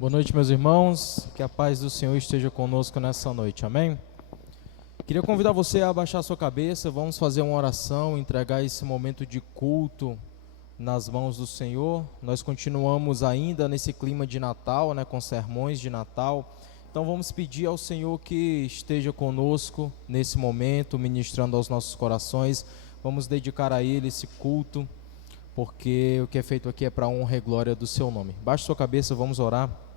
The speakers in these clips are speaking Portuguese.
Boa noite, meus irmãos, que a paz do Senhor esteja conosco nessa noite, amém? Queria convidar você a abaixar sua cabeça, vamos fazer uma oração, entregar esse momento de culto nas mãos do Senhor. Nós continuamos ainda nesse clima de Natal, com sermões de Natal, então vamos pedir ao Senhor que esteja conosco nesse momento, ministrando aos nossos corações. Vamos dedicar a Ele esse culto, porque o que é feito aqui é para a honra e glória do Seu nome. Baixe sua cabeça, vamos orar.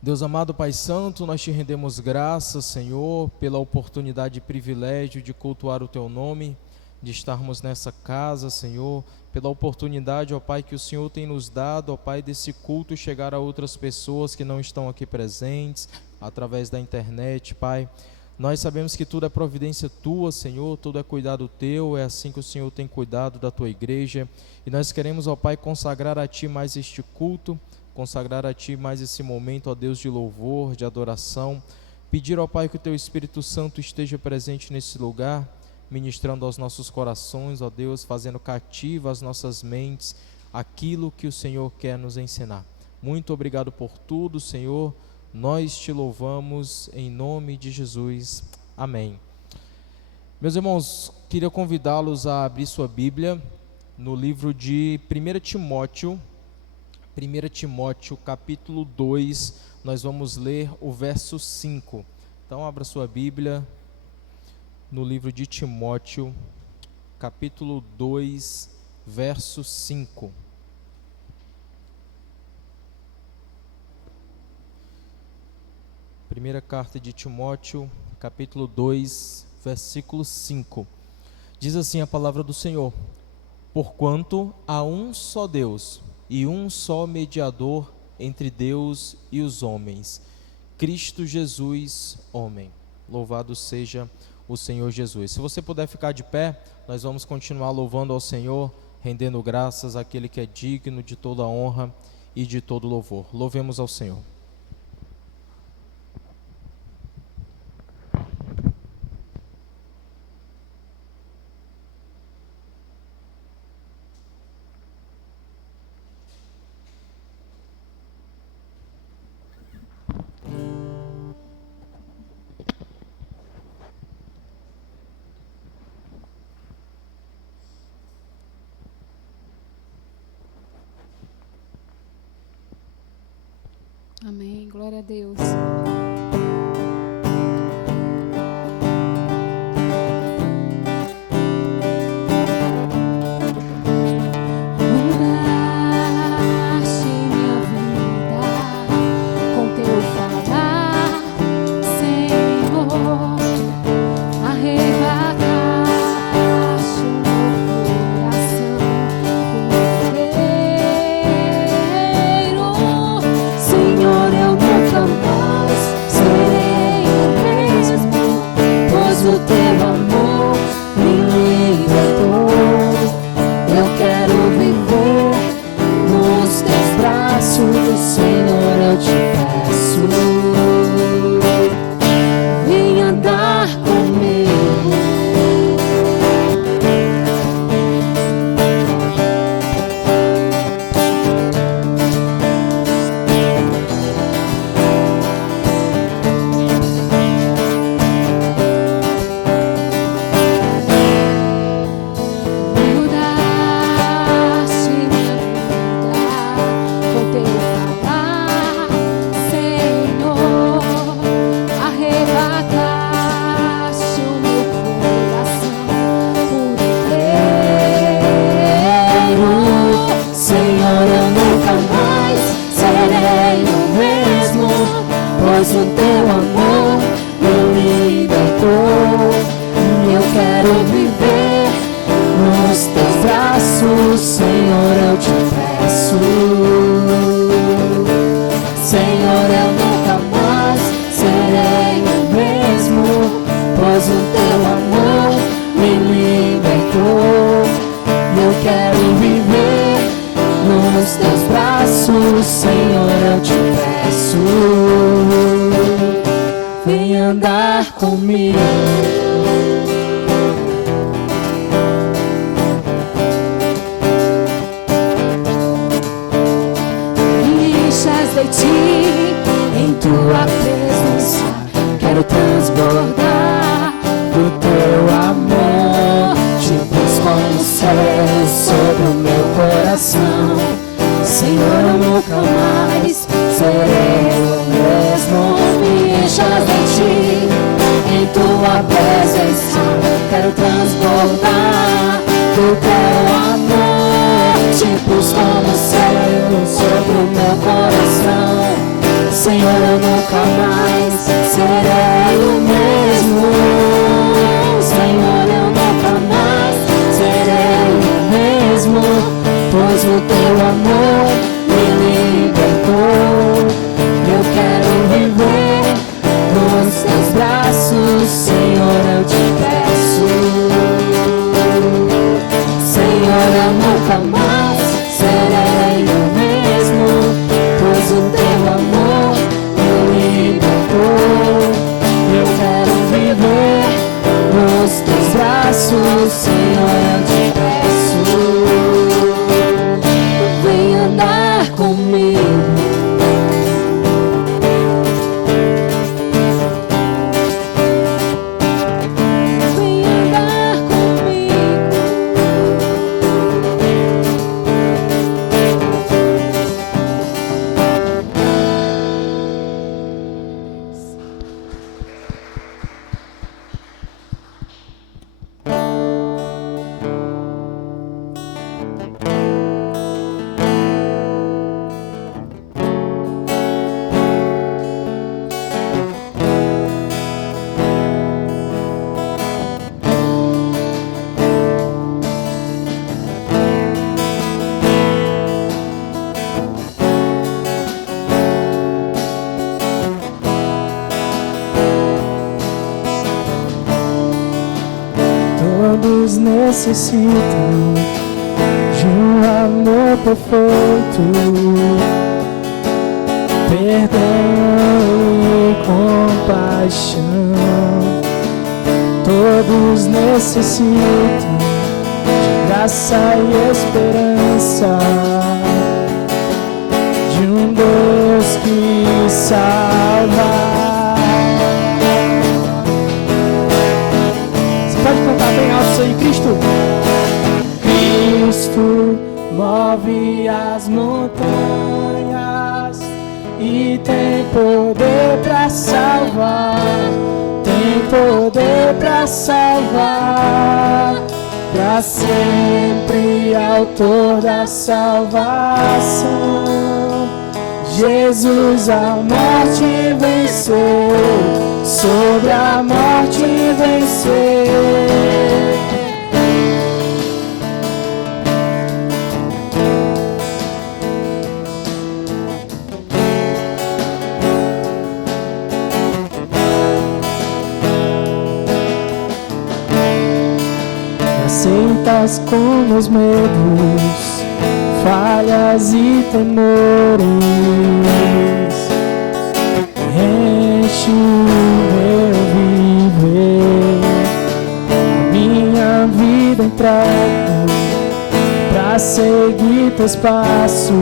Deus amado, Pai Santo, nós te rendemos graças, Senhor, pela oportunidade e privilégio de cultuar o Teu nome, de estarmos nessa casa, Senhor, pela oportunidade, ó Pai, que o Senhor tem nos dado, ó Pai, desse culto chegar a outras pessoas que não estão aqui presentes, através da internet, Pai. Nós sabemos que tudo é providência Tua, Senhor, tudo é cuidado Teu, é assim que o Senhor tem cuidado da Tua igreja, e nós queremos, ó Pai, consagrar a Ti mais este culto, consagrar a Ti mais esse momento, ó Deus, de louvor, de adoração, pedir, ó Pai, que o Teu Espírito Santo esteja presente nesse lugar, ministrando aos nossos corações, ó Deus, fazendo cativa as nossas mentes, aquilo que o Senhor quer nos ensinar. Muito obrigado por tudo, Senhor, nós Te louvamos em nome de Jesus, amém. Meus irmãos, queria convidá-los a abrir sua Bíblia no livro de 1 Timóteo capítulo 2, nós vamos ler o verso 5. Então abra sua Bíblia no livro de Timóteo, capítulo 2, verso 5. Primeira carta de Timóteo, capítulo 2, versículo 5. Diz assim a palavra do Senhor: Porquanto há um só Deus e um só mediador entre Deus e os homens, Cristo Jesus, homem. Louvado seja o Senhor Jesus. Se você puder ficar de pé, nós vamos continuar louvando ao Senhor, rendendo graças àquele que é digno de toda honra e de todo louvor. Louvemos ao Senhor. Amém, glória a Deus. de ti. tipos como o céu sobre o meu coração. Senhor, eu nunca mais serei o mesmo. Senhor, eu nunca mais serei o mesmo, pois o teu amor me libertou. Eu quero viver nos teus braços, Senhor, eu te peço. Senhor, eu nunca mais serei o mesmo, pois o teu amor me libertou. Eu quero viver nos teus braços, Senhor, eu te peço. Vem andar comigo. Vem andar comigo. Todos necessitam de um amor perfeito, perdão e compaixão. Todos necessitam de graça e esperança, de um Deus que salva. Pode cantar bem alto isso aí, Cristo. Cristo move as montanhas e tem poder pra salvar. Tem poder pra salvar, pra sempre autor da salvação. Jesus a morte venceu, sobre a morte venceu. Aceitas com os medos, falhas e temores, enche o meu viver, a minha vida entrego pra seguir teus passos,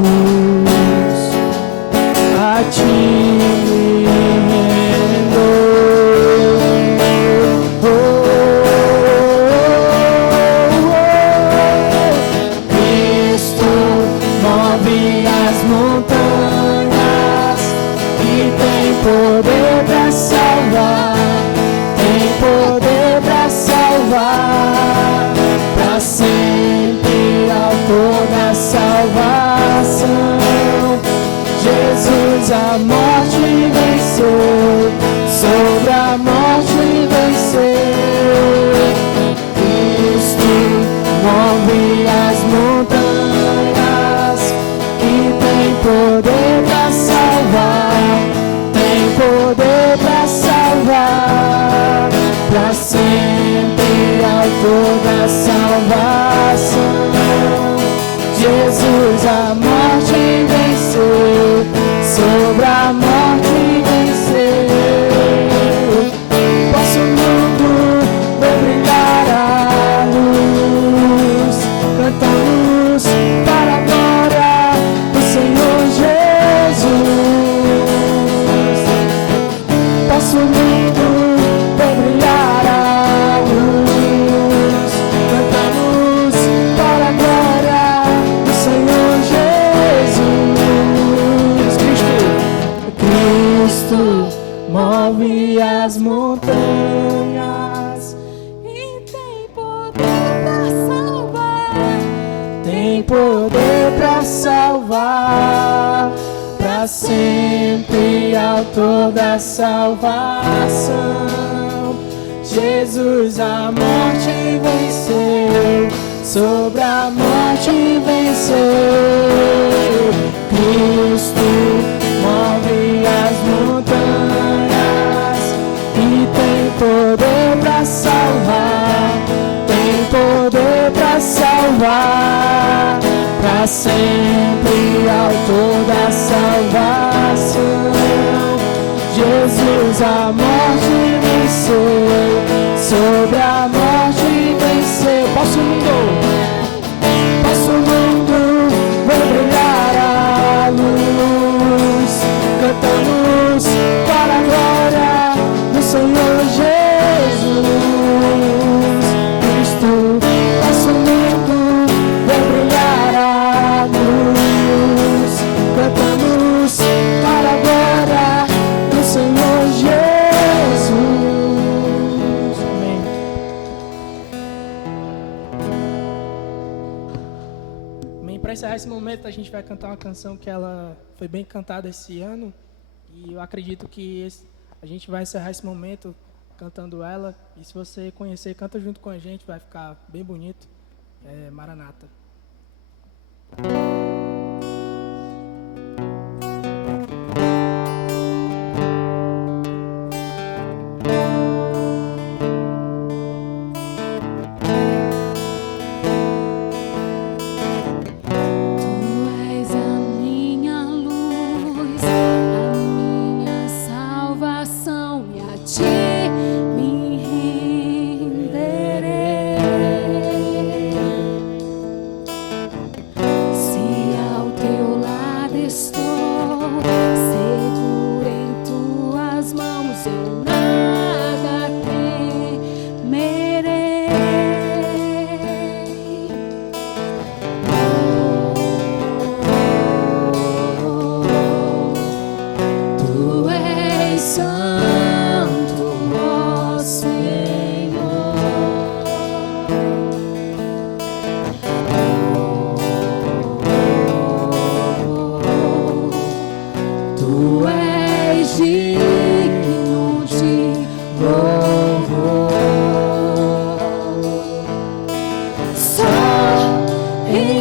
a ti me rendo. Cristo move as montanhas e tem poder pra salvar, tem poder pra salvar, pra sempre autor da salvação. Jesus a morte venceu, sobre a morte venceu. Cristo move as montanhas e tem poder pra salvar, tem poder pra salvar, pra sempre autor da salvação. Jesus a morte venceu, sobre a morte venceu. Posso o mundo ver brilhar a luz, canta a luz para a glória do Senhor Jesus. Posso o mundo ver brilhar a luz, canta a luz para a glória do Senhor Jesus. para sempre, autor da salvação. Jesus a morte venceu, sobre a morte venceu. Cristo move as montanhas e tem poder para salvar, tem poder para salvar, para sempre, autor da salvação. Jesus a morte venceu, sobre a morte venceu. Posso o mundo vai brilhar a luz, cantamos para a glória do Senhor Jesus Cristo. Posso o mundo vai brilhar a luz, cantamos para a glória do Senhor Jesus. Amém. Bem, para encerrar esse momento, a gente vai cantar uma canção que ela foi bem cantada esse ano. E eu acredito que a gente vai encerrar esse momento cantando ela. E se você conhecer, canta junto com a gente, vai ficar bem bonito. É Maranata.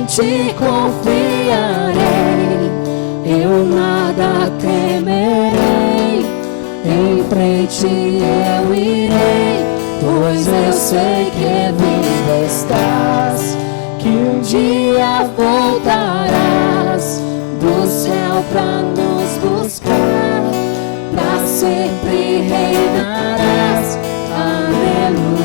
Te confiarei, eu nada temerei, em frente eu irei, pois eu sei que vivo estás, que um dia voltarás do céu pra nos buscar, pra sempre reinarás. Aleluia.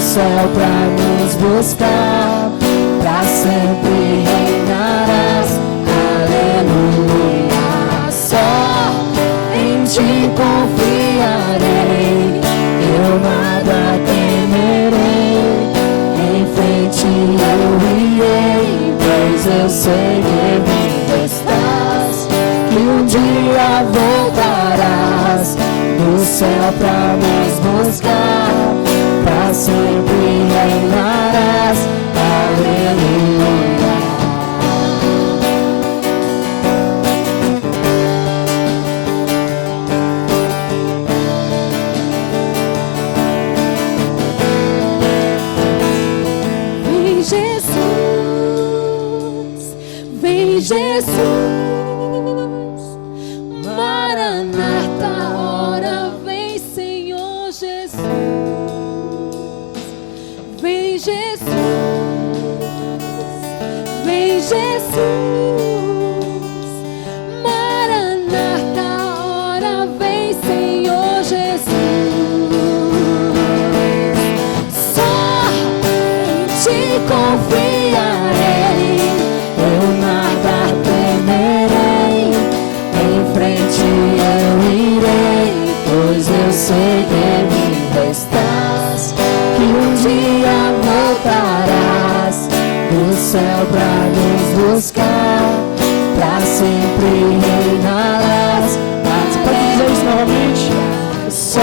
Céu pra nos buscar, pra sempre reinarás. Aleluia. Só em ti confiarei, eu nada temerei, em frente eu irei, pois eu sei que vivo estás, que um dia voltarás do céu pra nos buscar, pra sempre reinarás. Aleluia. Vem Jesus, vem Jesus. Céu pra nos buscar, pra sempre reinarás. Você pode dizer isso novamente? Só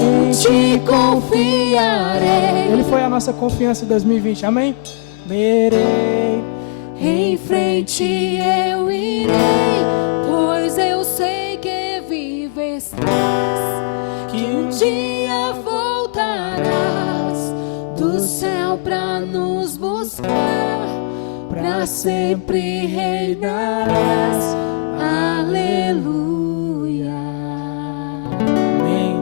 em ti confiarei. Ele foi a nossa confiança em 2020, amém? Verei, em frente eu irei, pois eu sei que vivo estás, que um dia voltarás do céu pra nos buscar, pra sempre reinarás. Aleluia. amém.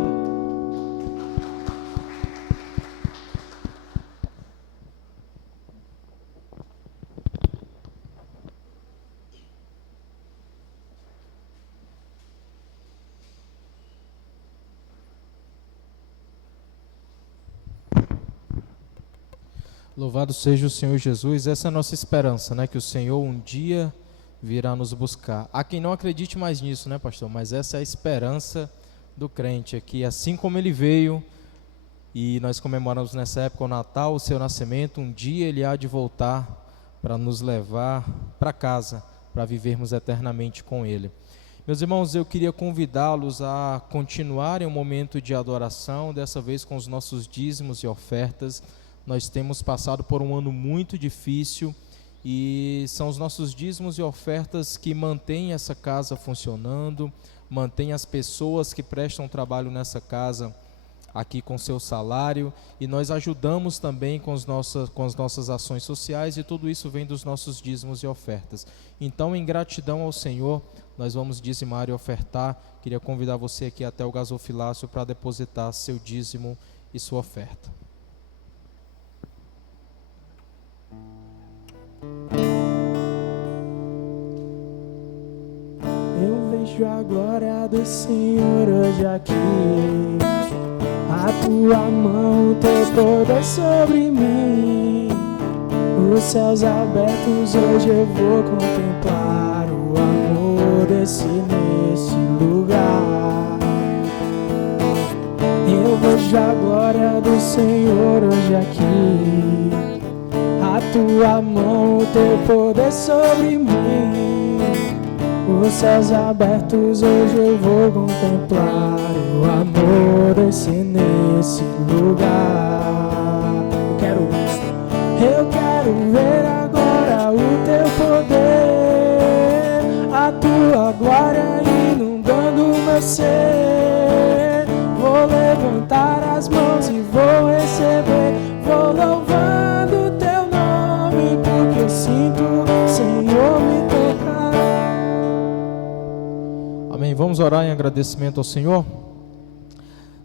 Louvado seja o Senhor Jesus. Essa é a nossa esperança, né? Que o Senhor um dia virá nos buscar. Há quem não acredite mais nisso, né, pastor? Mas essa é a esperança do crente, é que assim como ele veio, e nós comemoramos nessa época o Natal, o seu nascimento, um dia ele há de voltar para nos levar para casa, para vivermos eternamente com ele. Meus irmãos, eu queria convidá-los a continuarem um momento de adoração, dessa vez com os nossos dízimos e ofertas. Nós temos passado por um ano muito difícil e são os nossos dízimos e ofertas que mantêm essa casa funcionando, mantêm as pessoas que prestam trabalho nessa casa aqui com seu salário, e nós ajudamos também com as nossas ações sociais, e tudo isso vem dos nossos dízimos e ofertas. Então, em gratidão ao Senhor, nós vamos dizimar e ofertar. Queria convidar você aqui até o gasofilácio para depositar seu dízimo e sua oferta. Eu vejo a glória do Senhor hoje aqui, a tua mão, o teu poder sobre mim. Os céus abertos, hoje eu vou contemplar o amor desse nesse lugar. Eu vejo a glória do Senhor hoje aqui, a tua mão, o teu poder sobre mim. Os céus abertos, hoje eu vou contemplar o amor desse nesse lugar. Eu quero ver agora o teu poder, a tua glória inundando o meu ser. Vou levantar as mãos e vou receber, vou louvando o teu nome, porque eu sinto o Senhor me tocar. Amém. Vamos orar em agradecimento ao Senhor.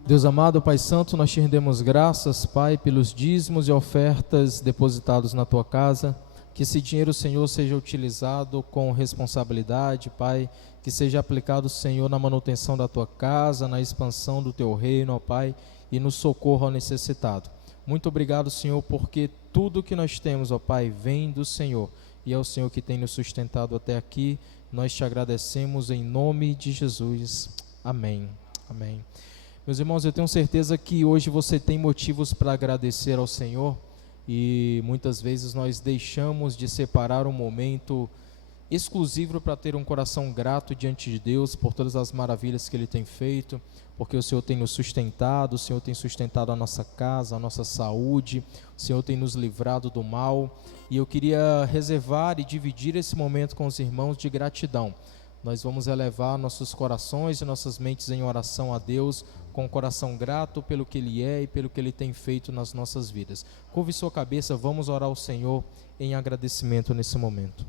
Deus amado, Pai Santo, nós te rendemos graças, Pai, pelos dízimos e ofertas depositados na tua casa. Que esse dinheiro, Senhor, seja utilizado com responsabilidade, Pai. Que seja aplicado, Senhor, na manutenção da tua casa, na expansão do teu reino, ó Pai, e no socorro ao necessitado. Muito obrigado, Senhor, porque tudo que nós temos, ó Pai, vem do Senhor, e é o Senhor que tem nos sustentado até aqui. Nós te agradecemos em nome de Jesus. Amém. Amém. Meus irmãos, eu tenho certeza que hoje você tem motivos para agradecer ao Senhor, e muitas vezes nós deixamos de separar um momento exclusivo para ter um coração grato diante de Deus por todas as maravilhas que Ele tem feito, porque o Senhor tem nos sustentado, o Senhor tem sustentado a nossa casa, a nossa saúde, o Senhor tem nos livrado do mal, e eu queria reservar e dividir esse momento com os irmãos de gratidão. Nós vamos elevar nossos corações e nossas mentes em oração a Deus, com o coração grato pelo que Ele é e pelo que Ele tem feito nas nossas vidas. Curve sua cabeça, vamos orar ao Senhor em agradecimento nesse momento.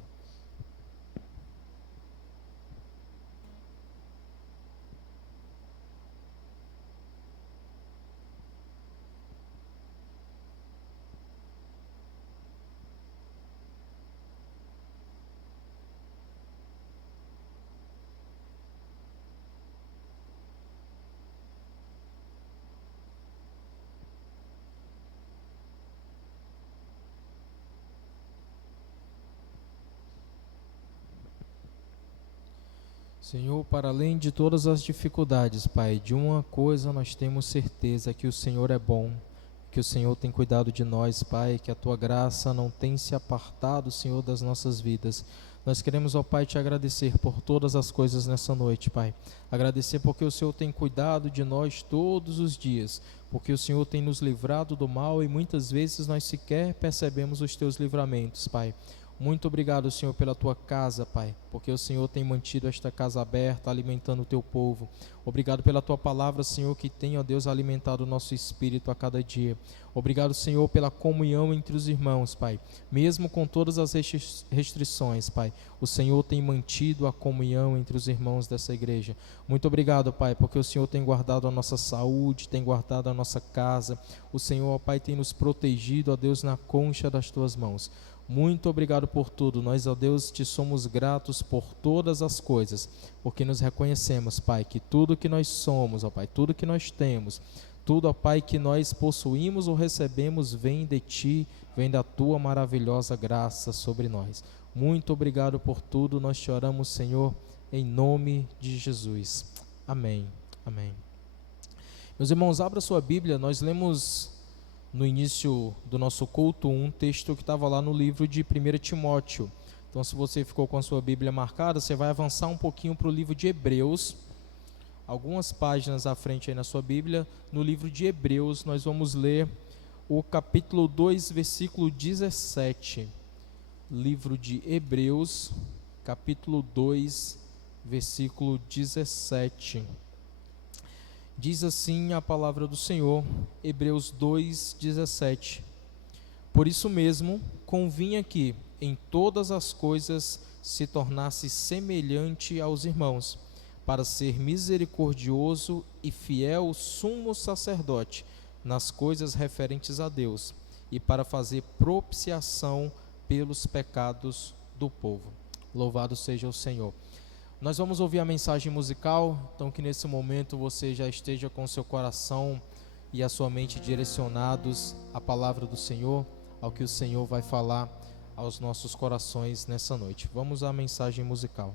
Senhor, para além de todas as dificuldades, Pai, de uma coisa nós temos certeza, que o Senhor é bom, que o Senhor tem cuidado de nós, Pai, que a Tua graça não tem se apartado, Senhor, das nossas vidas. Nós queremos, ó Pai, Te agradecer por todas as coisas nessa noite, Pai. Agradecer porque o Senhor tem cuidado de nós todos os dias, porque o Senhor tem nos livrado do mal e muitas vezes nós sequer percebemos os Teus livramentos, Pai. Muito obrigado, Senhor, pela Tua casa, Pai, porque o Senhor tem mantido esta casa aberta, alimentando o Teu povo. Obrigado pela Tua palavra, Senhor, que tem, ó Deus, alimentado o nosso espírito a cada dia. Obrigado, Senhor, pela comunhão entre os irmãos, Pai. Mesmo com todas as restrições, Pai, o Senhor tem mantido a comunhão entre os irmãos dessa igreja. Muito obrigado, Pai, porque o Senhor tem guardado a nossa saúde, tem guardado a nossa casa. O Senhor, ó Pai, tem nos protegido, ó Deus, na concha das Tuas mãos. Muito obrigado por tudo. Nós, ó Deus, Te somos gratos por todas as coisas, porque nos reconhecemos, Pai, que tudo que nós somos, ó Pai, tudo que nós temos, tudo, ó Pai, que nós possuímos ou recebemos, vem de Ti, vem da Tua maravilhosa graça sobre nós. Muito obrigado por tudo. Nós Te oramos, Senhor, em nome de Jesus. Amém. Amém. Meus irmãos, abra sua Bíblia. Nós lemos no início do nosso culto um texto que estava lá no livro de 1 Timóteo. Então, se você ficou com a sua Bíblia marcada, você vai avançar um pouquinho para o livro de Hebreus, algumas páginas à frente aí na sua Bíblia. No livro de Hebreus nós vamos ler o capítulo 2, versículo 17. Livro de Hebreus, capítulo 2, versículo 17. Diz assim a palavra do Senhor, Hebreus 2:17. Por isso mesmo, convinha que em todas as coisas se tornasse semelhante aos irmãos, para ser misericordioso e fiel sumo sacerdote nas coisas referentes a Deus, e para fazer propiciação pelos pecados do povo. Louvado seja o Senhor. Nós vamos ouvir a mensagem musical, então que nesse momento você já esteja com o seu coração e a sua mente direcionados à palavra do Senhor, ao que o Senhor vai falar aos nossos corações nessa noite. Vamos à mensagem musical.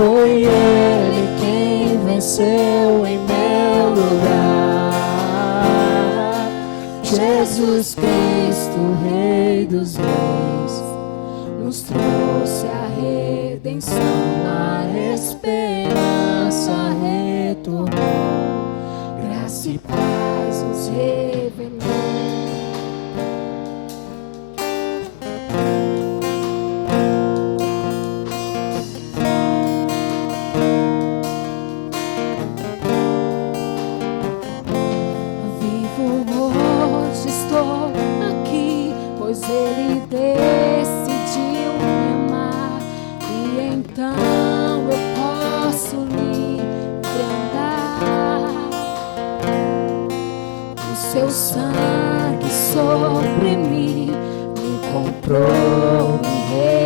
Foi Ele quem venceu em meu lugar. Jesus Cristo, Rei dos Reis, nos trouxe a redenção, a esperança retornou, graça e paz nos revelou. Pois Ele decidiu me amar, e então eu posso livre andar. O seu sangue sobre mim me comprou, me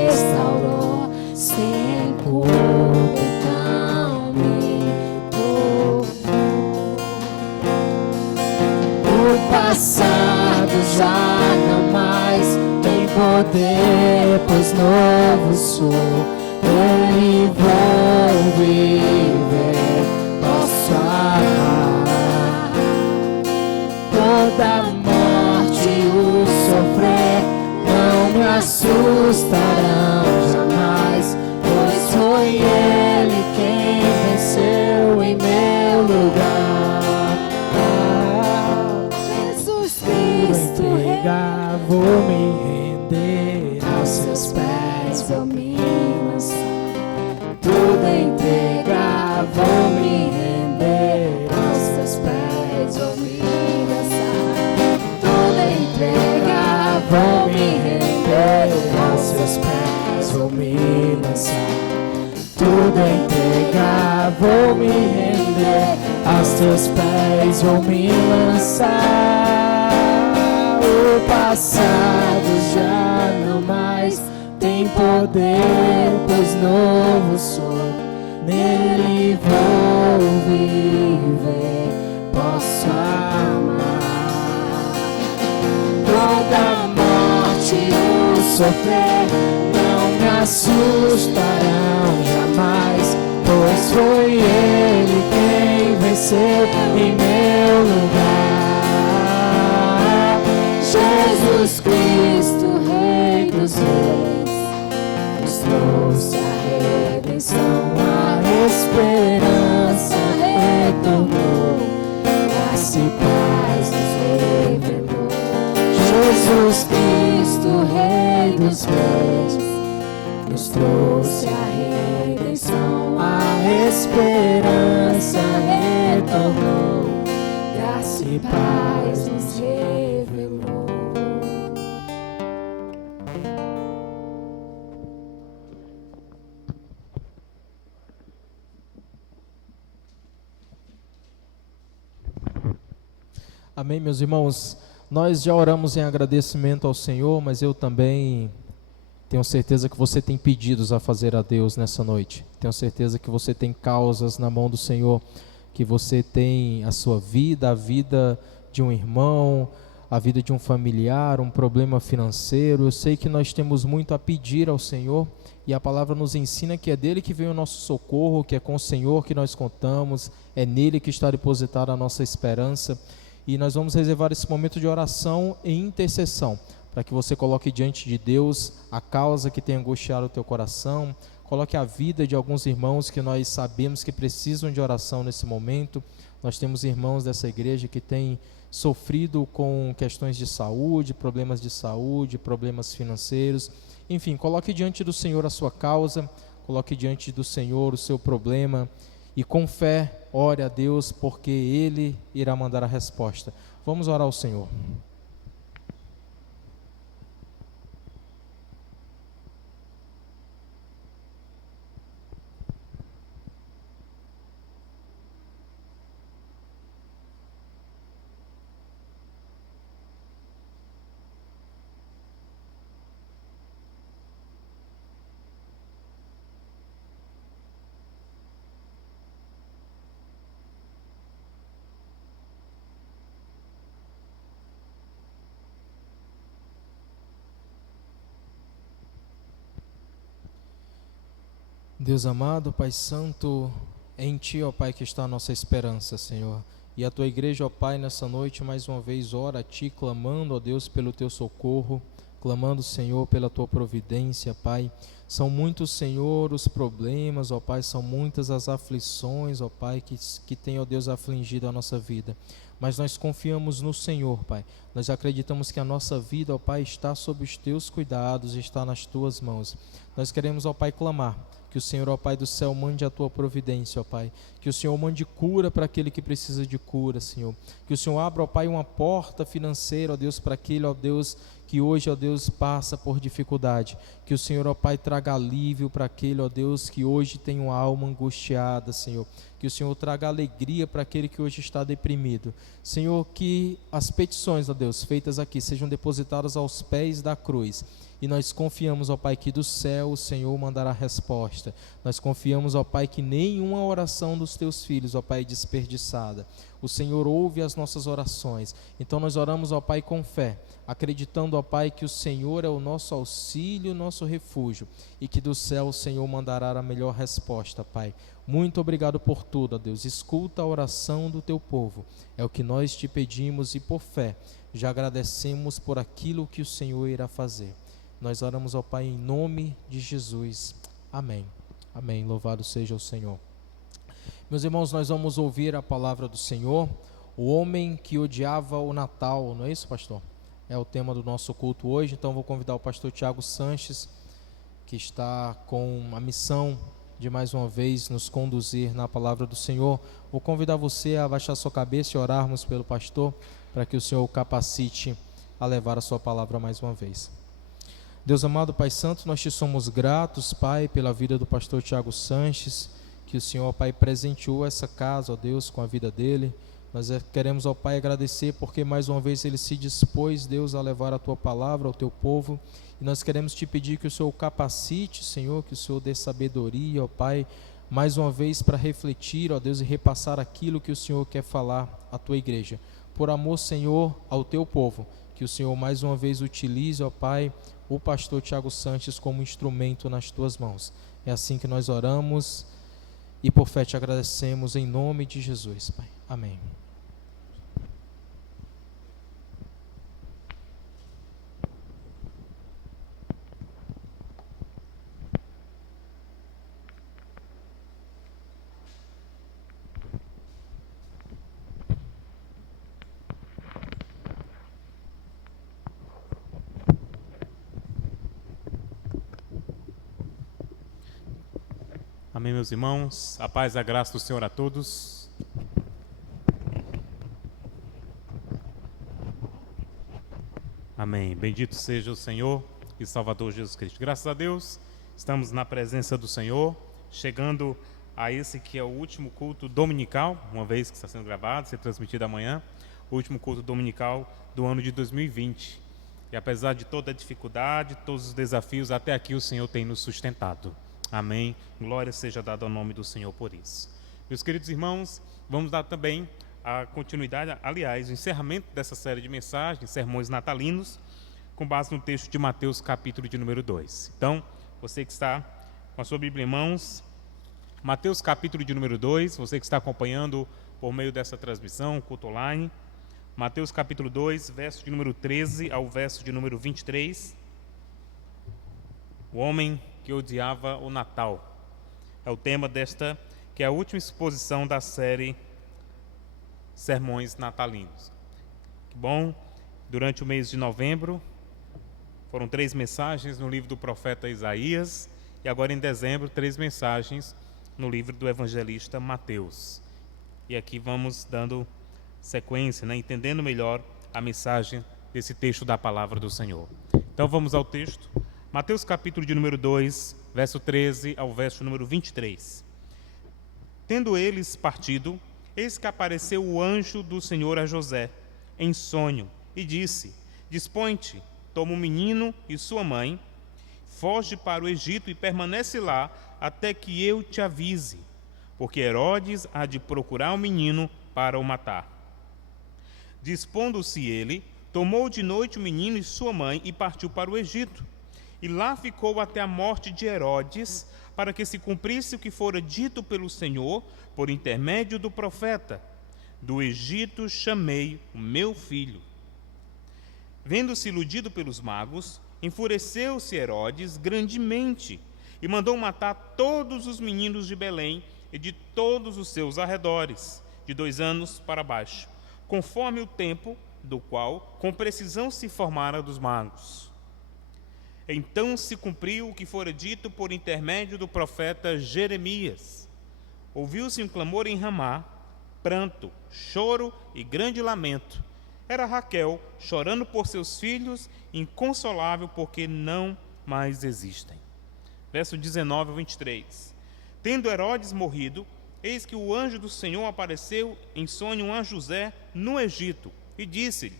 restaurou, sem culpa então me tornou. O passado já não mais tem poder, pois novo sou. Nele vou viver, posso amar. Toda morte e o sofrer não me assustarão jamais, pois foi Ele quem venceu em meu lugar. Jesus Cristo, entregar, vou me render aos seus pés, vou me lançar. Tudo entregar, vou me render aos seus pés, vou me lançar. Tudo entregar, vou me render aos seus pés, vou me lançar. tudo entregar, vou me render aos teus pés, vou me lançar. O passado já não mais tem poder, pois novo sou. Nele vou viver, posso amar. Toda morte e o sofrer não me assustarão jamais, pois foi Ele quem venceu em meu lugar. Jesus Cristo, Rei dos Reis, nos trouxe a redenção, a esperança retornou, graça e paz nos revelou. Jesus Cristo, Rei dos Reis, nos trouxe a redenção, a esperança retornou, graça e paz nos revelou. Amém, meus irmãos. Nós já oramos em agradecimento ao Senhor, mas eu também tenho certeza que você tem pedidos a fazer a Deus nessa noite. Tenho certeza que você tem causas na mão do Senhor, que você tem a sua vida, a vida de um irmão, a vida de um familiar, um problema financeiro. Eu sei que nós temos muito a pedir ao Senhor, e a palavra nos ensina que é dele que vem o nosso socorro, que é com o Senhor que nós contamos, é nele que está depositada a nossa esperança. E nós vamos reservar esse momento de oração e intercessão, para que você coloque diante de Deus a causa que tem angustiado o teu coração, coloque a vida de alguns irmãos que nós sabemos que precisam de oração nesse momento. Nós temos irmãos dessa igreja que têm sofrido com questões de saúde, problemas financeiros. Enfim, coloque diante do Senhor a sua causa, coloque diante do Senhor o seu problema, e com fé, ore a Deus, porque Ele irá mandar a resposta. Vamos orar ao Senhor. Deus amado, Pai Santo, é em Ti, ó Pai, que está a nossa esperança, Senhor. E a tua igreja, ó Pai, nessa noite mais uma vez ora a ti, clamando, ó Deus, pelo teu socorro, clamando, Senhor, pela tua providência, Pai. São muitos, Senhor, os problemas, ó Pai, são muitas as aflições, ó Pai, que tem, ó Deus, afligido a nossa vida. Mas nós confiamos no Senhor, Pai. Nós acreditamos que a nossa vida, ó Pai, está sob os teus cuidados, está nas tuas mãos. Nós queremos, ó Pai, clamar que o Senhor, ó Pai do céu, mande a tua providência, ó Pai. Que o Senhor mande cura para aquele que precisa de cura, Senhor. Que o Senhor abra, ó Pai, uma porta financeira, ó Deus, para aquele, ó Deus, que hoje, ó Deus, passa por dificuldade. Que o Senhor, ó Pai, traga alívio para aquele, ó Deus, que hoje tem uma alma angustiada, Senhor. Que o Senhor traga alegria para aquele que hoje está deprimido. Senhor, que as petições, ó Deus, feitas aqui sejam depositadas aos pés da cruz. E nós confiamos, ó Pai, que do céu o Senhor mandará resposta. Nós confiamos, ó Pai, que nenhuma oração dos teus filhos, ó Pai, é desperdiçada. O Senhor ouve as nossas orações. Então nós oramos, ó Pai, com fé, acreditando, ó Pai, que o Senhor é o nosso auxílio, o nosso refúgio, e que do céu o Senhor mandará a melhor resposta, Pai. Muito obrigado por tudo, ó Deus. Escuta a oração do teu povo. É o que nós te pedimos e por fé já agradecemos por aquilo que o Senhor irá fazer. Nós oramos, ó Pai, em nome de Jesus. Amém. Amém. Louvado seja o Senhor. Meus irmãos, nós vamos ouvir a palavra do Senhor. O homem que odiava o Natal, não é isso, pastor? É o tema do nosso culto hoje. Então vou convidar o pastor Tiago Sanches, que está com a missão de mais uma vez nos conduzir na palavra do Senhor. Vou convidar você a abaixar sua cabeça e orarmos pelo pastor, para que o Senhor o capacite a levar a sua palavra mais uma vez. Deus amado, Pai Santo, nós te somos gratos, Pai, pela vida do pastor Tiago Sanches, que o Senhor, Pai, presenteou essa casa, ó Deus, com a vida dele. Nós queremos, ó Pai, agradecer porque mais uma vez ele se dispôs, Deus, a levar a tua palavra ao teu povo. E nós queremos te pedir que o Senhor o capacite, Senhor, que o Senhor dê sabedoria, ó Pai, mais uma vez para refletir, ó Deus, e repassar aquilo que o Senhor quer falar à tua igreja. Por amor, Senhor, ao teu povo, que o Senhor mais uma vez utilize, ó Pai, o pastor Tiago Sanches como instrumento nas tuas mãos. É assim que nós oramos e por fé te agradecemos em nome de Jesus, Pai. Amém. Amém, meus irmãos. A paz e a graça do Senhor a todos. Amém. Bendito seja o Senhor e Salvador Jesus Cristo. Graças a Deus, estamos na presença do Senhor, chegando a esse que é o último culto dominical, uma vez que está sendo gravado, ser transmitido amanhã, o último culto dominical do ano de 2020. E apesar de toda a dificuldade, todos os desafios, até aqui o Senhor tem nos sustentado. Amém. Glória seja dada ao nome do Senhor por isso. Meus queridos irmãos, vamos dar também a continuidade, aliás, o encerramento dessa série de mensagens, sermões natalinos, com base no texto de Mateus, capítulo de número 2. Então, você que está com a sua Bíblia em mãos, Mateus, capítulo de número 2, você que está acompanhando por meio dessa transmissão, culto online, Mateus, capítulo 2, verso de número 13 ao verso de número 23. O homem que odiava o Natal. É o tema desta, que é a última exposição da série Sermões Natalinos. Que bom, durante o mês de novembro, foram 3 mensagens no livro do profeta Isaías, e agora em dezembro, 3 mensagens no livro do evangelista Mateus. E aqui vamos dando sequência, entendendo melhor a mensagem desse texto da palavra do Senhor. Então vamos ao texto. Mateus capítulo de número 2, verso 13 ao verso número 23. Tendo eles partido, eis que apareceu o anjo do Senhor a José, em sonho, e disse: Dispõe-te, toma o menino e sua mãe, foge para o Egito e permanece lá até que eu te avise, porque Herodes há de procurar o menino para o matar. Dispondo-se ele, tomou de noite o menino e sua mãe e partiu para o Egito. E lá ficou até a morte de Herodes, para que se cumprisse o que fora dito pelo Senhor, por intermédio do profeta: do Egito chamei o meu filho. Vendo-se iludido pelos magos, enfureceu-se Herodes grandemente e mandou matar todos os meninos de Belém e de todos os seus arredores, de 2 anos para baixo, conforme o tempo do qual com precisão se informara dos magos. Então se cumpriu o que fora dito por intermédio do profeta Jeremias. Ouviu-se um clamor em Ramá, pranto, choro e grande lamento. Era Raquel chorando por seus filhos, inconsolável porque não mais existem. Verso 19 ao 23. Tendo Herodes morrido, eis que o anjo do Senhor apareceu em sonho a José no Egito e disse-lhe: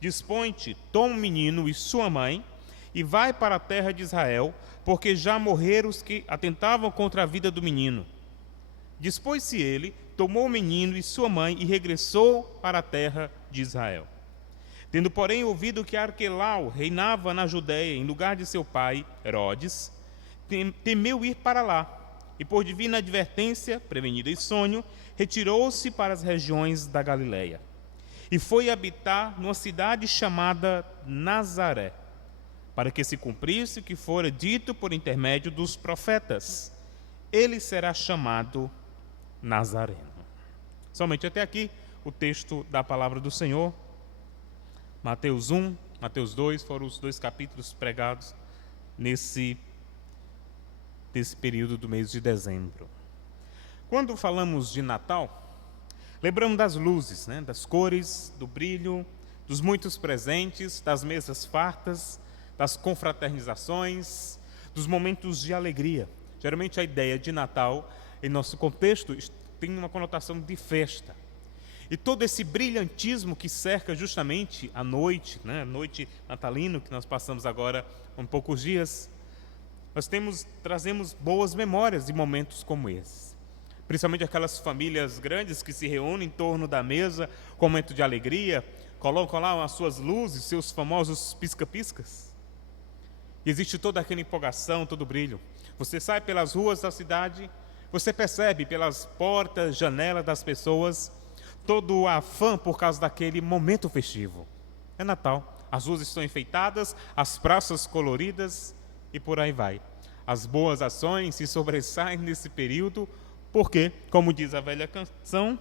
Dispõe-te, toma o menino e sua mãe e vai para a terra de Israel, porque já morreram os que atentavam contra a vida do menino. Dispôs-se ele, tomou o menino e sua mãe e regressou para a terra de Israel. Tendo, porém, ouvido que Arquelau reinava na Judéia em lugar de seu pai, Herodes, temeu ir para lá, e por divina advertência, prevenida em sonho, retirou-se para as regiões da Galileia, e foi habitar numa cidade chamada Nazaré, para que se cumprisse o que fora dito por intermédio dos profetas: ele será chamado Nazareno. Somente até aqui o texto da palavra do Senhor. Mateus 1, Mateus 2 foram os 2 capítulos pregados nesse período do mês de dezembro. Quando falamos de Natal, lembramos das luzes, das cores, do brilho, dos muitos presentes, das mesas fartas, das confraternizações, dos momentos de alegria. Geralmente a ideia de Natal, em nosso contexto, tem uma conotação de festa. E todo esse brilhantismo que cerca justamente a noite, a noite natalina, que nós passamos agora há poucos dias, nós trazemos boas memórias de momentos como esses. Principalmente aquelas famílias grandes que se reúnem em torno da mesa com um momento de alegria, colocam lá as suas luzes, seus famosos pisca-piscas. E existe toda aquela empolgação, todo o brilho. Você sai pelas ruas da cidade, você percebe pelas portas, janelas das pessoas, todo o afã por causa daquele momento festivo. É Natal, as ruas estão enfeitadas, as praças coloridas e por aí vai. As boas ações se sobressaem nesse período, porque, como diz a velha canção,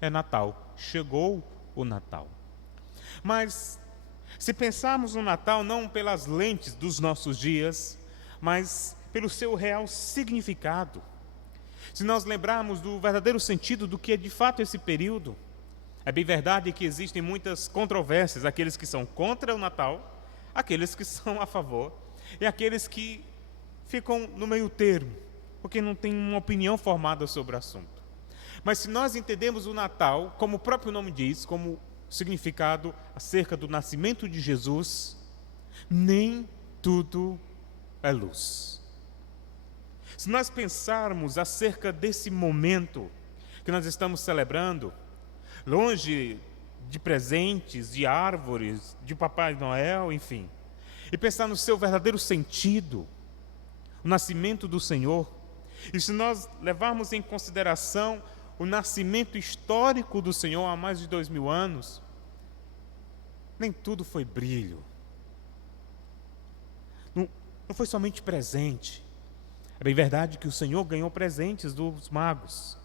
é Natal, chegou o Natal. Mas, se pensarmos no Natal não pelas lentes dos nossos dias, mas pelo seu real significado, se nós lembrarmos do verdadeiro sentido do que é de fato esse período, é bem verdade que existem muitas controvérsias, aqueles que são contra o Natal, aqueles que são a favor, e aqueles que ficam no meio termo, porque não têm uma opinião formada sobre o assunto. Mas se nós entendemos o Natal, como o próprio nome diz, como significado acerca do nascimento de Jesus, nem tudo é luz. Se nós pensarmos acerca desse momento que nós estamos celebrando, longe de presentes, de árvores, de Papai Noel, enfim, e pensar no seu verdadeiro sentido, o nascimento do Senhor, e se nós levarmos em consideração o nascimento histórico do Senhor há mais de 2000 anos, nem tudo foi brilho. Não foi somente presente. É bem verdade que o Senhor ganhou presentes dos magos: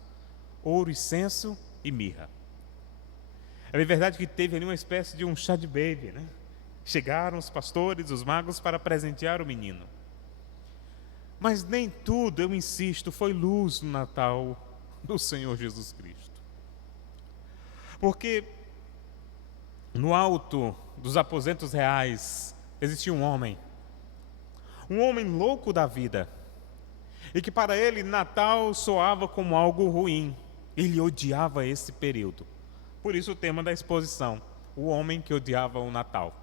ouro, incenso e mirra. É bem verdade que teve ali uma espécie de um chá de baby, Chegaram os pastores, os magos, para presentear o menino. Mas nem tudo, eu insisto, foi luz no Natal do Senhor Jesus Cristo. Porque no alto dos aposentos reais existia um homem louco da vida, e que para ele Natal soava como algo ruim. Ele odiava esse período. Por isso o tema da exposição: o homem que odiava o Natal.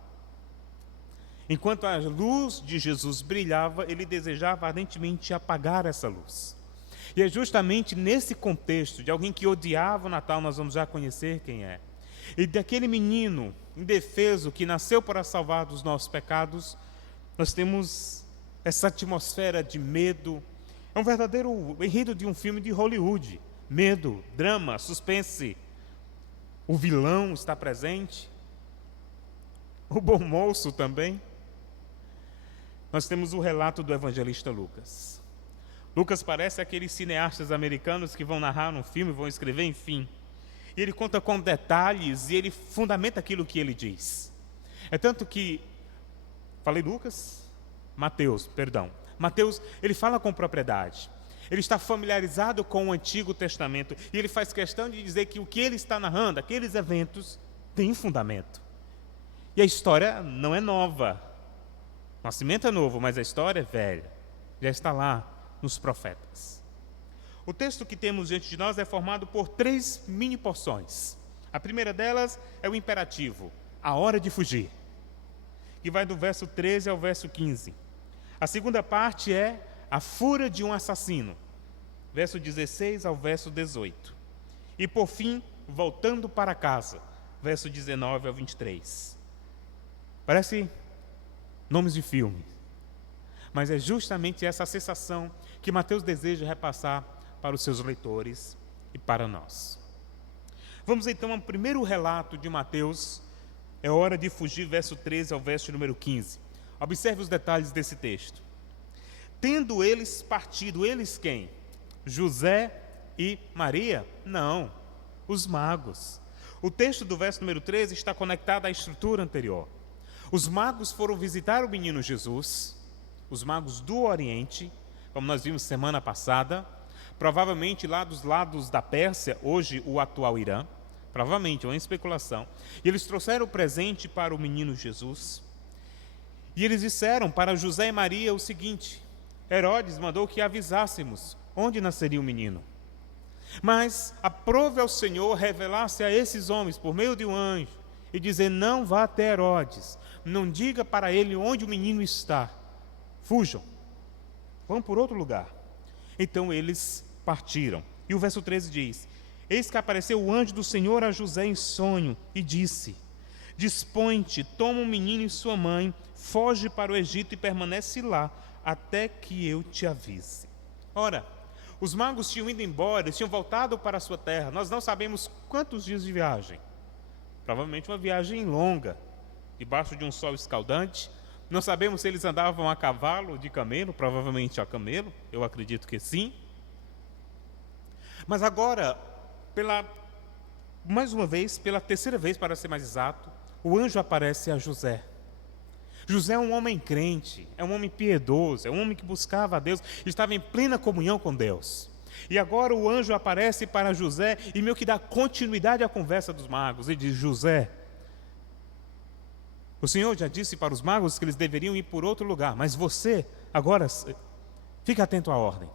Enquanto a luz de Jesus brilhava, ele desejava ardentemente apagar essa luz. E é justamente nesse contexto de alguém que odiava o Natal, nós vamos já conhecer quem é. E daquele menino indefeso que nasceu para salvar dos nossos pecados, nós temos essa atmosfera de medo. É um verdadeiro enredo de um filme de Hollywood. Medo, drama, suspense, O vilão está presente. O bom moço também. Nós temos o relato do evangelista Lucas. Lucas parece aqueles cineastas americanos que vão narrar um filme, vão escrever, enfim. E ele conta com detalhes e ele fundamenta aquilo que ele diz. É tanto que, falei Lucas? Mateus, ele fala com propriedade. Ele está familiarizado com o Antigo Testamento e ele faz questão de dizer que o que ele está narrando, aqueles eventos, tem fundamento. E a história não é nova. O nascimento é novo, mas a história é velha. Já está lá nos profetas. O texto que temos diante de nós é formado por 3 mini porções. A primeira delas é o imperativo, a hora de fugir, que vai do verso 13 ao verso 15. A segunda parte é a fúria de um assassino, verso 16 ao verso 18. E por fim, voltando para casa, verso 19 ao 23. Parece nomes de filme, mas é justamente essa sensação que Mateus deseja repassar para os seus leitores e para nós. Vamos então ao primeiro relato de Mateus, é hora de fugir, verso 13 ao verso número 15. Observe os detalhes desse texto. Tendo eles partido, eles quem? José e Maria? Não, os magos. O texto do verso número 13 está conectado à estrutura anterior. Os magos foram visitar o menino Jesus, os magos do Oriente, como nós vimos semana passada, provavelmente lá dos lados da Pérsia, hoje o atual Irã, provavelmente, é uma especulação. E eles trouxeram o presente para o menino Jesus. E eles disseram para José e Maria o seguinte: Herodes mandou que avisássemos onde nasceria o menino. Mas aprove ao Senhor revelar-se a esses homens por meio de um anjo e dizer: não vá até Herodes, não diga para ele onde o menino está. Fujam, vão por outro lugar. Então eles partiram. E o verso 13 diz: eis que apareceu o anjo do Senhor a José em sonho e disse: dispõe-te, toma o menino e sua mãe, foge para o Egito e permanece lá até que eu te avise. Ora, os magos tinham ido embora, eles tinham voltado para a sua terra. Nós não sabemos quantos dias de viagem. Provavelmente uma viagem longa, debaixo de um sol escaldante. Não sabemos se eles andavam a cavalo ou de camelo, provavelmente a camelo, eu acredito que sim. Mas agora, mais uma vez, pela terceira vez, para ser mais exato, o anjo aparece a José. José é um homem crente, é um homem piedoso, é um homem que buscava a Deus, estava em plena comunhão com Deus. E agora o anjo aparece para José e meio que dá continuidade à conversa dos magos. Ele diz: José, o Senhor já disse para os magos que eles deveriam ir por outro lugar, mas você, agora, fica atento à ordem.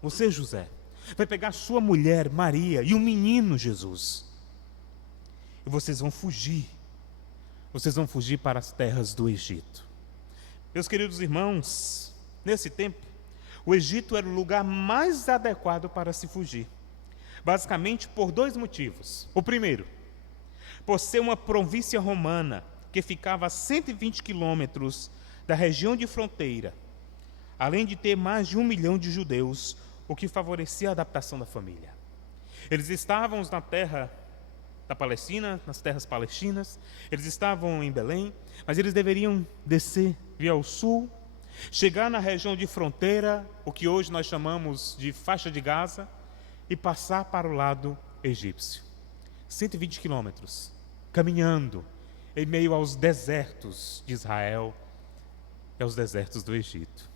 Você, José, vai pegar sua mulher, Maria, e o menino Jesus. E vocês vão fugir. Vocês vão fugir para as terras do Egito. Meus queridos irmãos, nesse tempo, o Egito era o lugar mais adequado para se fugir. Basicamente por 2 motivos. O primeiro, por ser uma província romana que ficava a 120 quilômetros da região de fronteira, além de ter mais de 1 milhão de judeus, o que favorecia a adaptação da família. Eles estavam na terra da Palestina, nas terras palestinas, eles estavam em Belém, mas eles deveriam descer via o sul, chegar na região de fronteira, o que hoje nós chamamos de faixa de Gaza, e passar para o lado egípcio. 120 quilômetros, caminhando em meio aos desertos de Israel e aos desertos do Egito.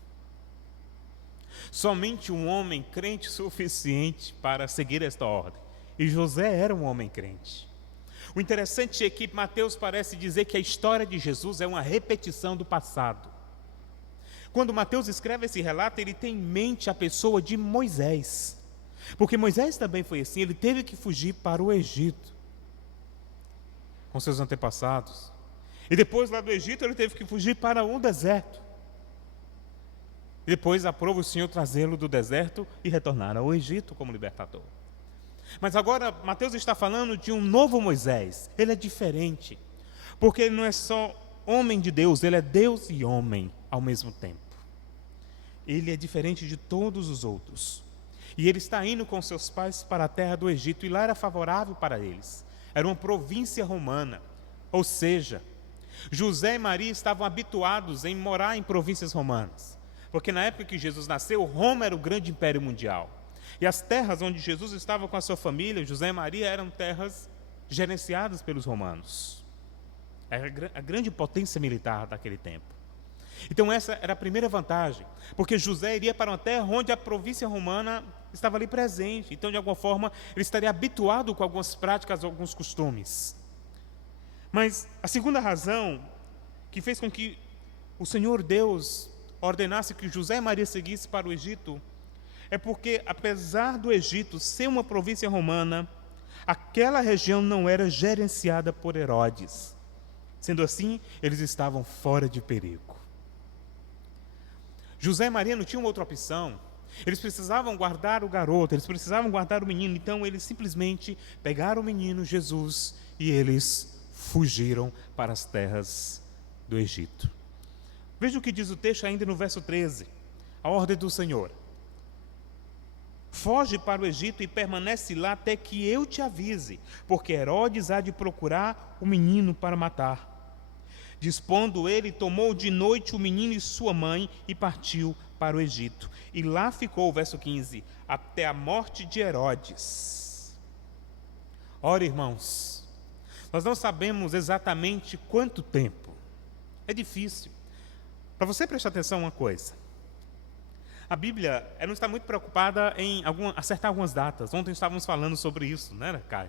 Somente um homem crente suficiente para seguir esta ordem. E José era um homem crente. O interessante é que Mateus parece dizer que a história de Jesus é uma repetição do passado. Quando Mateus escreve esse relato, ele tem em mente a pessoa de Moisés. Porque Moisés também foi assim, ele teve que fugir para o Egito com seus antepassados. E depois lá do Egito ele teve que fugir para um deserto. E depois aprova o Senhor trazê-lo do deserto e retornar ao Egito como libertador. Mas agora Mateus está falando de um novo Moisés. Ele é diferente, porque ele não é só homem de Deus, ele é Deus e homem ao mesmo tempo. Ele é diferente de todos os outros. E ele está indo com seus pais para a terra do Egito, e lá era favorável para eles. era uma província romana. Ou seja, José e Maria estavam habituados em morar em províncias romanas. Porque na época que Jesus nasceu, Roma era o grande império mundial. E as terras onde Jesus estava com a sua família, José e Maria, eram terras gerenciadas pelos romanos. Era a grande potência militar daquele tempo. Então essa era a primeira vantagem, porque José iria para uma terra onde a província romana estava ali presente. Então, de alguma forma, ele estaria habituado com algumas práticas, alguns costumes. Mas a segunda razão que fez com que o Senhor Deus ordenasse que José e Maria seguissem para o Egito é porque, apesar do Egito ser uma província romana, aquela região não era gerenciada por Herodes. Sendo assim, eles estavam fora de perigo. José e Maria não tinham outra opção. Eles precisavam guardar o garoto, eles precisavam guardar o menino. Então, eles simplesmente pegaram o menino Jesus e eles fugiram para as terras do Egito. Veja o que diz o texto ainda no verso 13. A ordem do Senhor: foge para o Egito e permanece lá até que eu te avise, porque Herodes há de procurar o menino para matar. Dispondo ele, tomou de noite o menino e sua mãe e partiu para o Egito. E lá ficou, verso 15, até a morte de Herodes. Ora, irmãos, nós não sabemos exatamente quanto tempo. É difícil. Para você prestar atenção em uma coisa. A Bíblia ela não está muito preocupada em acertar algumas datas. Ontem estávamos falando sobre isso, não era, Caio?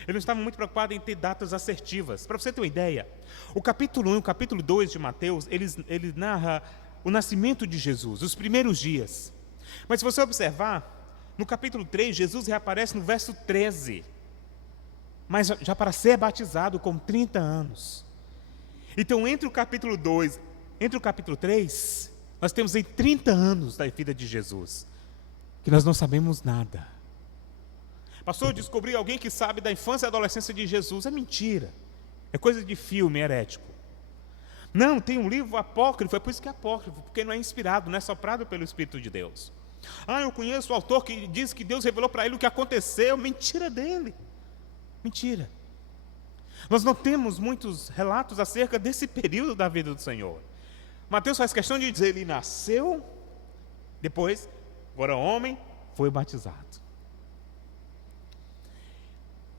Ele não estava muito preocupado em ter datas assertivas. Para você ter uma ideia, o capítulo 1 e o capítulo 2 de Mateus, ele narra o nascimento de Jesus, os primeiros dias. Mas se você observar, no capítulo 3, Jesus reaparece no verso 13. Mas já para ser batizado com 30 anos. Então, entre o capítulo 2, entre o capítulo 3, nós temos aí 30 anos da vida de Jesus, que nós não sabemos nada. Pastor, eu descobri alguém que sabe da infância e adolescência de Jesus. É mentira. É coisa de filme herético. Não, tem um livro apócrifo, é por isso que é apócrifo, porque não é inspirado, não é soprado pelo Espírito de Deus. Eu conheço o autor que diz que Deus revelou para ele o que aconteceu. Mentira dele. Mentira. Nós não temos muitos relatos acerca desse período da vida do Senhor. Mateus faz questão de dizer, ele nasceu, depois, agora homem, foi batizado.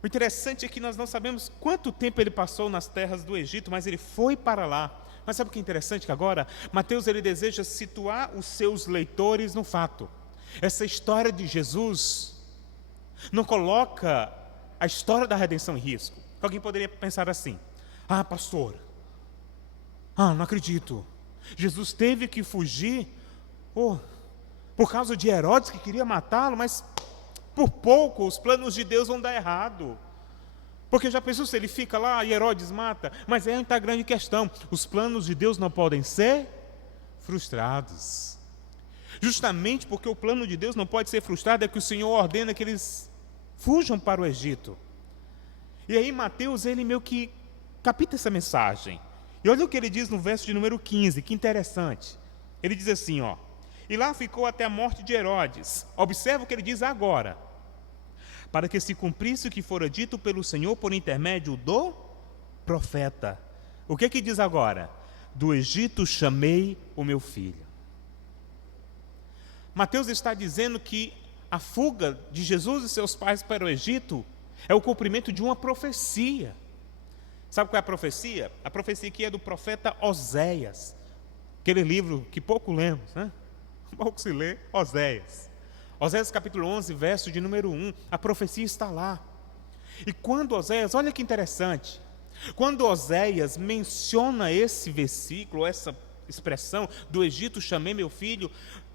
O interessante é que nós não sabemos quanto tempo ele passou nas terras do Egito, mas ele foi para lá. Mas sabe o que é interessante? Que agora, Mateus ele deseja situar os seus leitores no fato. Essa história de Jesus não coloca a história da redenção em risco. Alguém poderia pensar assim: pastor, não acredito. Jesus teve que fugir por causa de Herodes que queria matá-lo, mas por pouco os planos de Deus vão dar errado. Porque já pensou se ele fica lá e Herodes mata? Mas aí está a grande questão: os planos de Deus não podem ser frustrados. Justamente porque o plano de Deus não pode ser frustrado é que o Senhor ordena que eles fujam para o Egito. E aí Mateus, ele meio que capta essa mensagem. E olha o que ele diz no verso de número 15, que interessante. Ele diz assim, e lá ficou até a morte de Herodes. Observa o que ele diz agora. Para que se cumprisse o que fora dito pelo Senhor por intermédio do profeta. O que diz agora? Do Egito chamei o meu filho. Mateus está dizendo que a fuga de Jesus e seus pais para o Egito é o cumprimento de uma profecia. Sabe qual é a profecia? A profecia que é do profeta Oséias. Aquele livro que pouco lemos, né? Pouco se lê, Oséias. Oséias capítulo 11, verso de número 1. A profecia está lá. E quando Oséias, olha que interessante. Quando Oséias menciona esse versículo, essa expressão, do Egito chamei meu filho,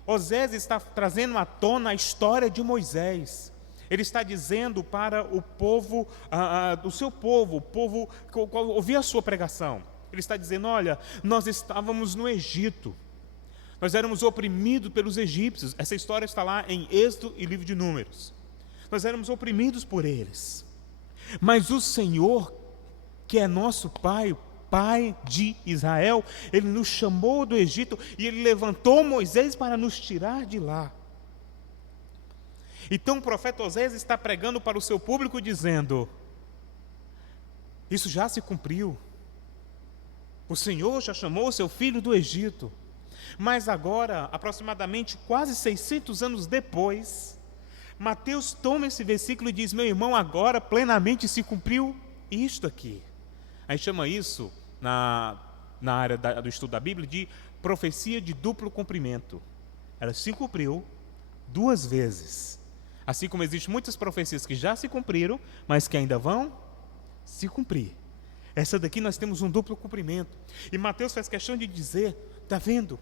Oséias está trazendo à tona a história de Moisés. Ele está dizendo para o povo, o seu povo, o povo que ouvia a sua pregação. Ele está dizendo, olha, nós estávamos no Egito. Nós éramos oprimidos pelos egípcios. Essa história está lá em Êxodo e livro de Números. Nós éramos oprimidos por eles. Mas o Senhor, que é nosso Pai, Pai de Israel, Ele nos chamou do Egito e Ele levantou Moisés para nos tirar de lá. Então o profeta Oséias está pregando para o seu público dizendo, Isso já se cumpriu. O Senhor já chamou seu filho do Egito. Mas agora, aproximadamente quase 600 anos depois, Mateus toma esse versículo e diz: meu irmão, agora plenamente se cumpriu isto aqui. A gente chama isso, na área do estudo da Bíblia, de profecia de duplo cumprimento. Ela se cumpriu 2 vezes. Assim como existem muitas profecias que já se cumpriram, mas que ainda vão se cumprir. Essa daqui nós temos um duplo cumprimento. E Mateus faz questão de dizer, está vendo?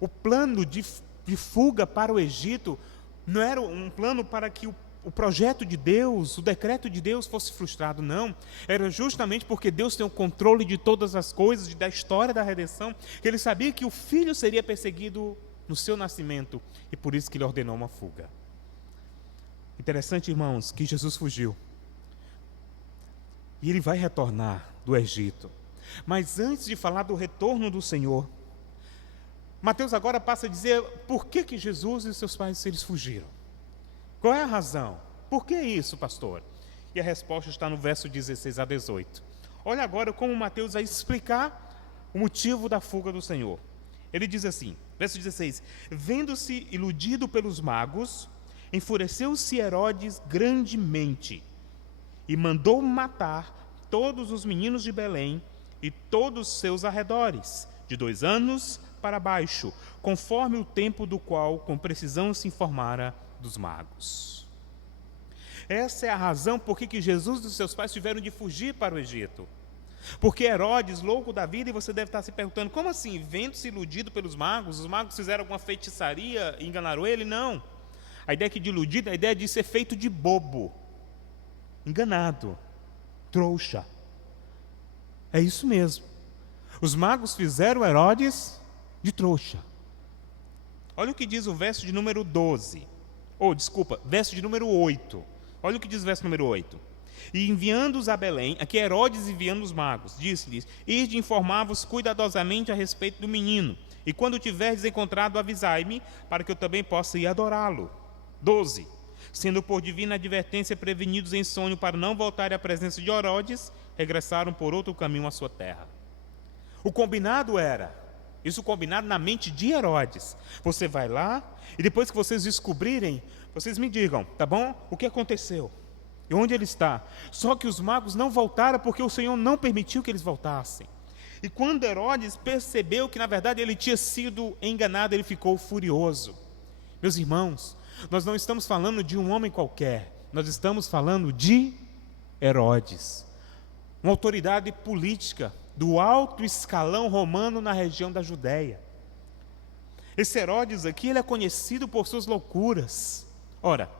O plano de fuga para o Egito não era um plano para que o projeto de Deus, o decreto de Deus fosse frustrado, não. Era justamente porque Deus tem o controle de todas as coisas, da história da redenção, que ele sabia que o filho seria perseguido no seu nascimento, e por isso que ele ordenou uma fuga. Interessante, irmãos, que Jesus fugiu. E ele vai retornar do Egito. Mas antes de falar do retorno do Senhor, Mateus agora passa a dizer por que Jesus e seus pais eles fugiram. Qual é a razão? Por que isso, pastor? E a resposta está no verso 16 a 18. Olha agora como Mateus vai explicar o motivo da fuga do Senhor. Ele diz assim, verso 16: vendo-se iludido pelos magos, enfureceu-se Herodes grandemente e mandou matar todos os meninos de Belém e todos os seus arredores, de 2 anos para baixo, conforme o tempo do qual com precisão se informara dos magos. Essa é a razão por que Jesus e seus pais tiveram de fugir para o Egito. Porque Herodes, louco da vida, e você deve estar se perguntando, como assim, vendo-se iludido pelos magos, os magos fizeram alguma feitiçaria e enganaram ele? Não. A ideia aqui de iludido é a ideia de ser feito de bobo, enganado, trouxa. É isso mesmo. Os magos fizeram Herodes de trouxa. Olha o que diz o verso de número 12. Verso de número 8. Olha o que diz o verso número 8. E enviando-os a Belém, aqui Herodes enviando os magos, disse-lhes: ide informar-vos cuidadosamente a respeito do menino, e quando o tiverdes encontrado, avisai-me, para que eu também possa ir adorá-lo. 12. Sendo por divina advertência prevenidos em sonho para não voltarem à presença de Herodes, regressaram por outro caminho à sua terra. O combinado era, isso combinado na mente de Herodes: você vai lá, e depois que vocês descobrirem, vocês me digam, tá bom? O que aconteceu? E onde ele está? Só que os magos não voltaram porque o Senhor não permitiu que eles voltassem. E quando Herodes percebeu que na verdade ele tinha sido enganado, ele ficou furioso. Meus irmãos, nós não estamos falando de um homem qualquer, nós estamos falando de Herodes, uma autoridade política do alto escalão romano na região da Judéia. Esse Herodes aqui, ele é conhecido por suas loucuras. Ora,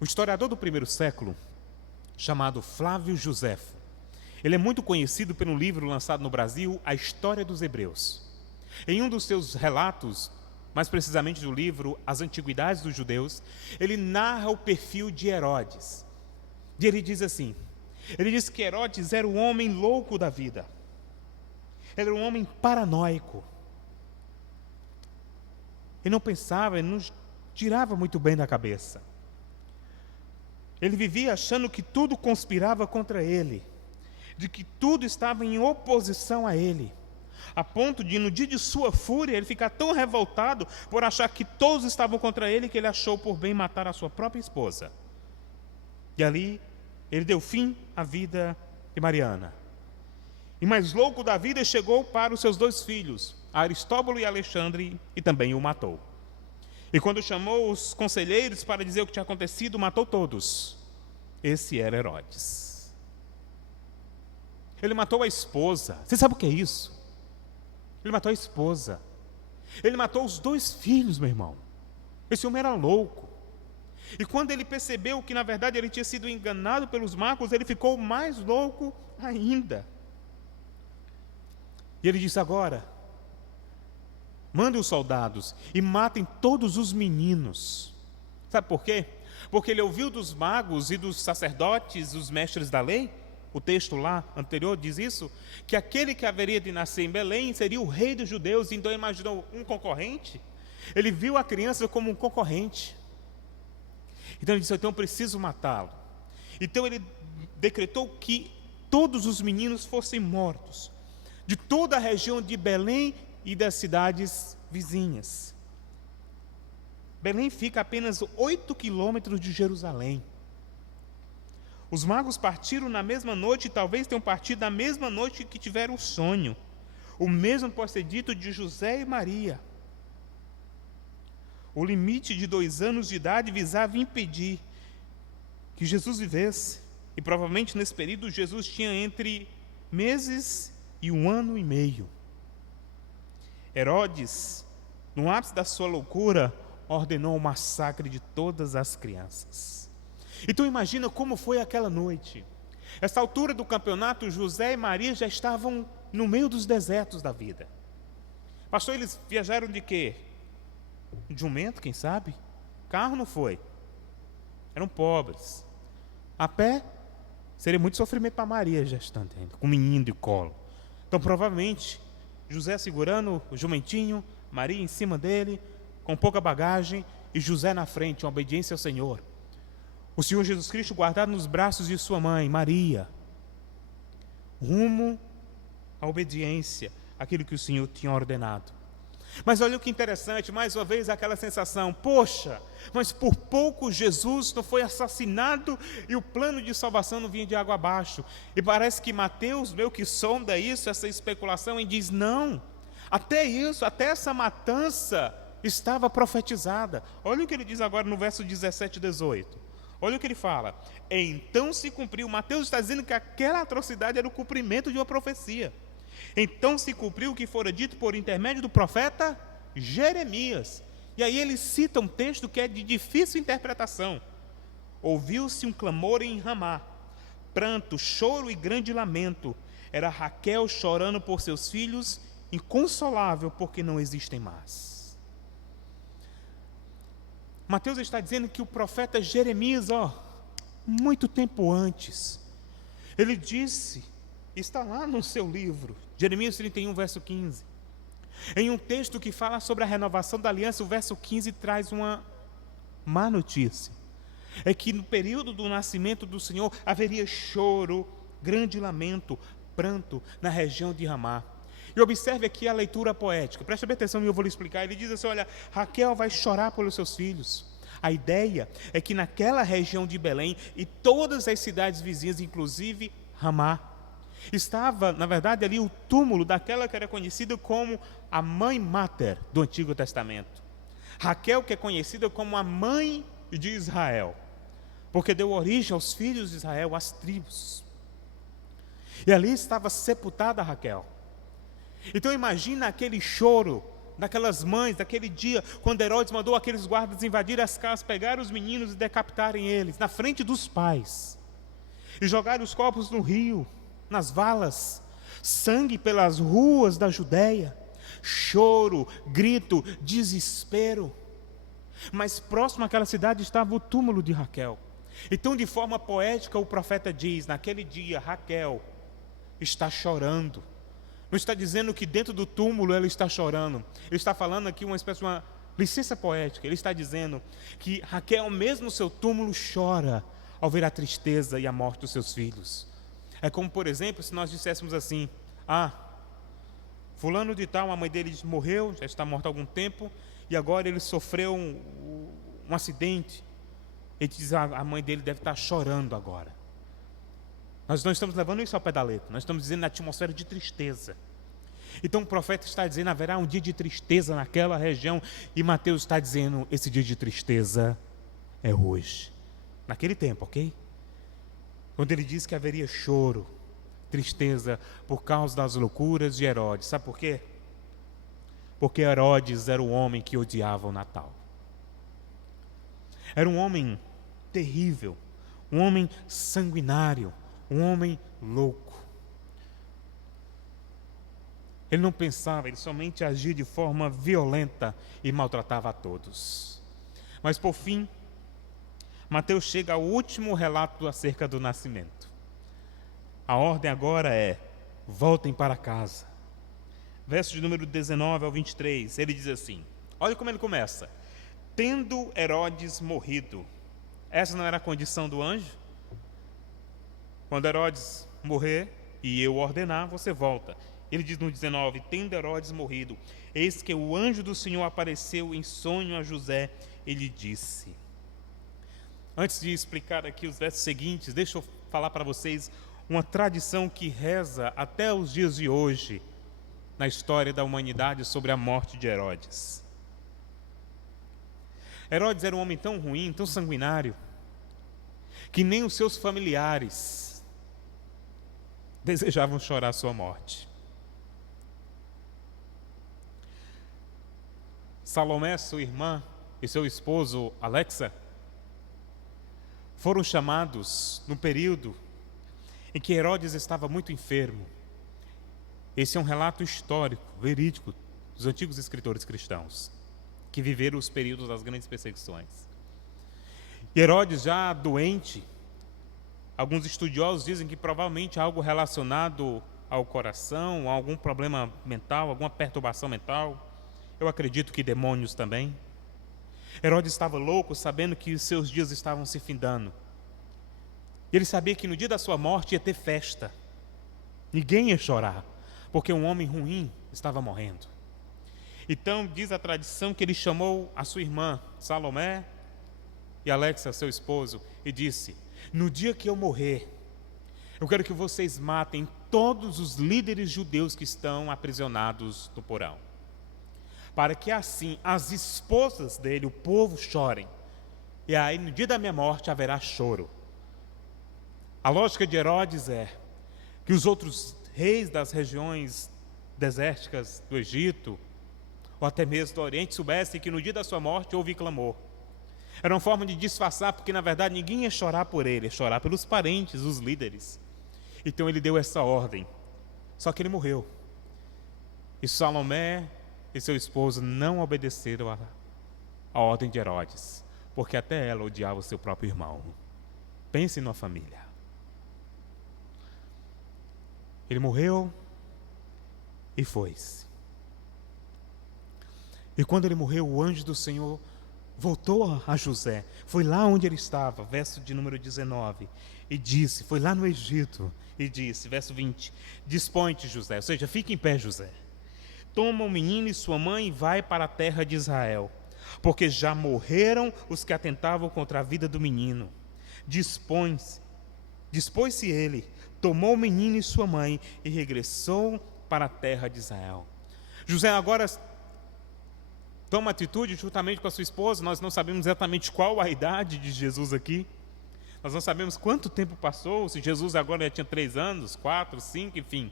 o historiador do primeiro século, chamado Flávio Josefo, ele é muito conhecido pelo livro lançado no Brasil, A História dos Hebreus. Em um dos seus relatos, mais precisamente do livro As Antiguidades dos Judeus, ele narra o perfil de Herodes. E ele diz assim, ele diz que Herodes era um homem louco da vida. Ele era um homem paranoico. Ele não pensava, ele não tirava muito bem da cabeça. Ele vivia achando que tudo conspirava contra ele, de que tudo estava em oposição a ele, a ponto de, no dia de sua fúria, ele ficar tão revoltado por achar que todos estavam contra ele, que ele achou por bem matar a sua própria esposa. E ali, ele deu fim à vida de Mariana. E mais louco da vida, chegou para os seus 2 filhos, Aristóbulo e Alexandre, e também o matou. E quando chamou os conselheiros para dizer o que tinha acontecido, matou todos. Esse era Herodes. Ele matou a esposa. Você sabe o que é isso? Ele matou a esposa. Ele matou os 2 filhos, meu irmão. Esse homem era louco. E quando ele percebeu que na verdade ele tinha sido enganado pelos magos, ele ficou mais louco ainda. E ele disse: agora, mandem os soldados e matem todos os meninos. Sabe por quê? Porque ele ouviu dos magos e dos sacerdotes, os mestres da lei, o texto lá anterior diz isso, que aquele que haveria de nascer em Belém seria o rei dos judeus. Então imaginou um concorrente. Ele viu a criança como um concorrente. Então ele disse: então eu preciso matá-lo. Então ele decretou que todos os meninos fossem mortos, de toda a região de Belém e das cidades vizinhas. Belém fica a apenas 8 quilômetros de Jerusalém. Os magos partiram na mesma noite, e talvez tenham partido na mesma noite que tiveram o sonho. O mesmo pode ser dito de José e Maria. O limite de 2 anos de idade visava impedir que Jesus vivesse. E provavelmente nesse período Jesus tinha entre meses e 1 ano e meio. Herodes, no ápice da sua loucura, ordenou o massacre de todas as crianças. Então imagina como foi aquela noite. Essa altura do campeonato, José e Maria já estavam no meio dos desertos da vida. Pastor, eles viajaram de quê? De jumento, quem sabe? Carro não foi. Eram pobres. A pé, seria muito sofrimento para Maria gestante ainda, com o menino de colo. Então provavelmente, José segurando o jumentinho, Maria em cima dele, com pouca bagagem, e José na frente, em obediência ao Senhor. O Senhor Jesus Cristo guardado nos braços de sua mãe, Maria, rumo à obediência, aquilo que o Senhor tinha ordenado. Mas olha o que interessante, mais uma vez aquela sensação, poxa, mas por pouco Jesus não foi assassinado e o plano de salvação não vinha de água abaixo. E parece que Mateus meio que sonda isso, essa especulação, e diz, não, até isso, até essa matança estava profetizada. Olha o que ele diz agora no verso 17 e 18. Olha o que ele fala. Então se cumpriu. Mateus está dizendo que aquela atrocidade era o cumprimento de uma profecia. Então se cumpriu o que fora dito por intermédio do profeta Jeremias. E aí ele cita um texto que é de difícil interpretação. Ouviu-se um clamor em Ramá, pranto, choro e grande lamento. Era Raquel chorando por seus filhos, inconsolável porque não existem mais. Mateus está dizendo que o profeta Jeremias, muito tempo antes, ele disse, está lá no seu livro, Jeremias 31, verso 15, em um texto que fala sobre a renovação da aliança, o verso 15 traz uma má notícia. É que no período do nascimento do Senhor haveria choro, grande lamento, pranto na região de Ramá. E observe aqui a leitura poética, preste bem atenção e eu vou lhe explicar. Ele diz assim, olha, Raquel vai chorar pelos seus filhos. A ideia é que naquela região de Belém e todas as cidades vizinhas, inclusive Ramá, estava, na verdade, ali o túmulo daquela que era conhecida como a mãe mater do Antigo Testamento. Raquel, que é conhecida como a mãe de Israel, porque deu origem aos filhos de Israel, às tribos. E ali estava sepultada Raquel. Então imagina aquele choro daquelas mães, daquele dia, quando Herodes mandou aqueles guardas invadir as casas, pegar os meninos e decapitarem eles, na frente dos pais, e jogar os corpos no rio, nas valas, sangue pelas ruas da Judéia, choro, grito, desespero. Mas próximo àquela cidade estava o túmulo de Raquel. Então, de forma poética, o profeta diz, naquele dia, Raquel está chorando. Não está dizendo que dentro do túmulo ela está chorando. Ele está falando aqui uma espécie de uma licença poética. Ele está dizendo que Raquel, mesmo no seu túmulo, chora ao ver a tristeza e a morte dos seus filhos. É como, por exemplo, se nós disséssemos assim, fulano de tal, a mãe dele morreu, já está morta há algum tempo, e agora ele sofreu um acidente. Ele diz, a mãe dele deve estar chorando agora. Nós não estamos levando isso ao pé da letra, nós estamos dizendo na atmosfera de tristeza. Então o profeta está dizendo, haverá um dia de tristeza naquela região, e Mateus está dizendo, esse dia de tristeza é hoje. Naquele tempo, ok? Quando ele diz que haveria choro, tristeza, por causa das loucuras de Herodes. Sabe por quê? Porque Herodes era o homem que odiava o Natal. Era um homem terrível, um homem sanguinário, um homem louco. Ele não pensava, ele somente agia de forma violenta e maltratava a todos. Mas por fim, Mateus chega ao último relato acerca do nascimento. A ordem agora é, voltem para casa. Verso de número 19 ao 23, ele diz assim, olha como ele começa. Tendo Herodes morrido. Essa não era a condição do anjo? Quando Herodes morrer e eu ordenar, você volta. Ele diz no 19: tendo Herodes morrido, eis que o anjo do Senhor apareceu em sonho a José e lhe disse. Antes de explicar aqui os versos seguintes, deixa eu falar para vocês uma tradição que reza até os dias de hoje na história da humanidade sobre a morte de Herodes. Herodes era um homem tão ruim, tão sanguinário, que nem os seus familiares desejavam chorar a sua morte. Salomé, sua irmã, e seu esposo Alexa foram chamados no período em que Herodes estava muito enfermo. Esse é um relato histórico, verídico, dos antigos escritores cristãos, que viveram os períodos das grandes perseguições. E Herodes, já doente, alguns estudiosos dizem que provavelmente algo relacionado ao coração, a algum problema mental, alguma perturbação mental. Eu acredito que demônios também. Herodes estava louco, sabendo que os seus dias estavam se findando. Ele sabia que no dia da sua morte ia ter festa. Ninguém ia chorar, porque um homem ruim estava morrendo. Então, diz a tradição que ele chamou a sua irmã, Salomé, e Alexa, seu esposo, e disse: no dia que eu morrer, eu quero que vocês matem todos os líderes judeus que estão aprisionados no porão, para que assim as esposas dele, o povo, chorem. E aí, no dia da minha morte, haverá choro. A lógica de Herodes é que os outros reis das regiões desérticas do Egito, ou até mesmo do Oriente, soubessem que no dia da sua morte houve clamor. Era uma forma de disfarçar, porque na verdade ninguém ia chorar por ele, ia chorar pelos parentes, os líderes. Então ele deu essa ordem. Só que ele morreu. E Salomé e seu esposo não obedeceram a ordem de Herodes, porque até ela odiava o seu próprio irmão. Pense numa família. Ele morreu e foi-se. E quando ele morreu, o anjo do Senhor voltou a José, foi lá onde ele estava, verso de número 19, e disse, foi lá no Egito, e disse, verso 20, dispõe-te, José, ou seja, fica em pé, José, toma o menino e sua mãe e vai para a terra de Israel, porque já morreram os que atentavam contra a vida do menino. Dispôs-se ele, tomou o menino e sua mãe e regressou para a terra de Israel. José agora toma atitude juntamente com a sua esposa. Nós não sabemos exatamente qual a idade de Jesus aqui. Nós não sabemos quanto tempo passou, se Jesus agora já tinha 3 anos, 4, 5, enfim.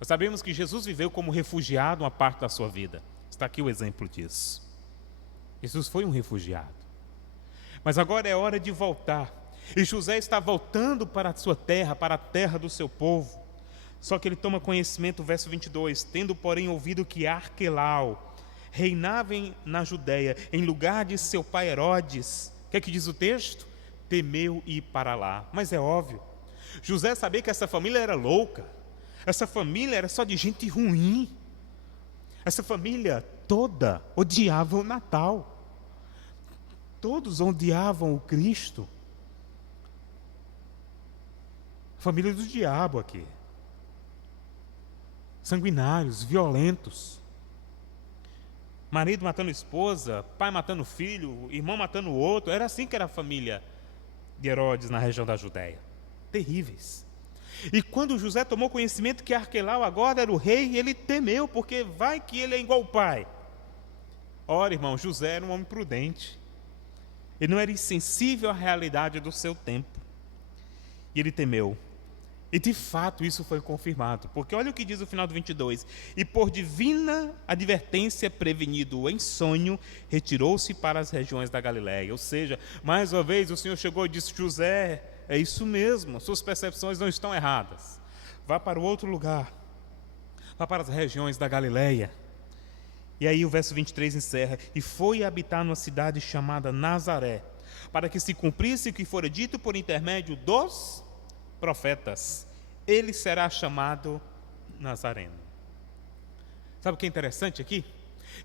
Nós sabemos que Jesus viveu como refugiado uma parte da sua vida. Está aqui o exemplo disso. Jesus foi um refugiado. Mas agora é hora de voltar. E José está voltando para a sua terra, para a terra do seu povo. Só que ele toma conhecimento, verso 22, tendo porém ouvido que Arquelau reinava na Judéia, em lugar de seu pai Herodes. O que é que diz o texto? Temeu ir para lá. Mas é óbvio, José sabia que essa família era louca. Essa família era só de gente ruim. Essa família toda odiava o Natal. Todos odiavam o Cristo. Família do diabo aqui. Sanguinários, violentos. Marido matando esposa, pai matando filho, irmão matando o outro. Era assim que era a família de Herodes na região da Judéia. Terríveis. E quando José tomou conhecimento que Arquelau agora era o rei, ele temeu, porque vai que ele é igual o pai. Ora, irmão, José era um homem prudente. Ele não era insensível à realidade do seu tempo. E ele temeu. E de fato isso foi confirmado, porque olha o que diz o final do 22. E por divina advertência, prevenido em sonho, retirou-se para as regiões da Galiléia. Ou seja, mais uma vez o Senhor chegou e disse: José, é isso mesmo, suas percepções não estão erradas. Vá para o outro lugar, vá para as regiões da Galiléia. E aí o verso 23 encerra: e foi habitar numa cidade chamada Nazaré, para que se cumprisse o que fora dito por intermédio dos profetas, ele será chamado Nazareno. Sabe o que é interessante aqui?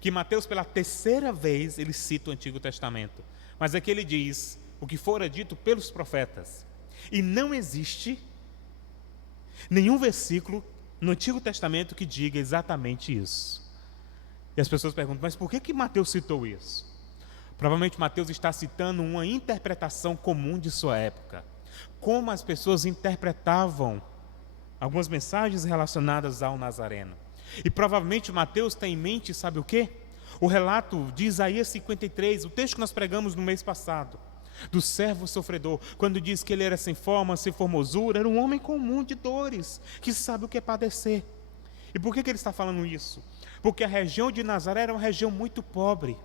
Que Mateus, pela 3ª vez, ele cita o Antigo Testamento, mas aqui ele diz o que fora dito pelos profetas, e não existe Nenhum versículo no Antigo Testamento que diga exatamente isso. E as pessoas perguntam, mas por que Mateus citou isso? Provavelmente Mateus está citando uma interpretação comum de sua época. Como as pessoas interpretavam algumas mensagens relacionadas ao Nazareno. E provavelmente Mateus tem em mente, sabe o quê? O relato de Isaías 53, o texto que nós pregamos no mês passado, do servo sofredor, quando diz que ele era sem forma, sem formosura, era um homem comum de dores, que sabe o que é padecer. E por que ele está falando isso? Porque a região de Nazaré era uma região muito pobre.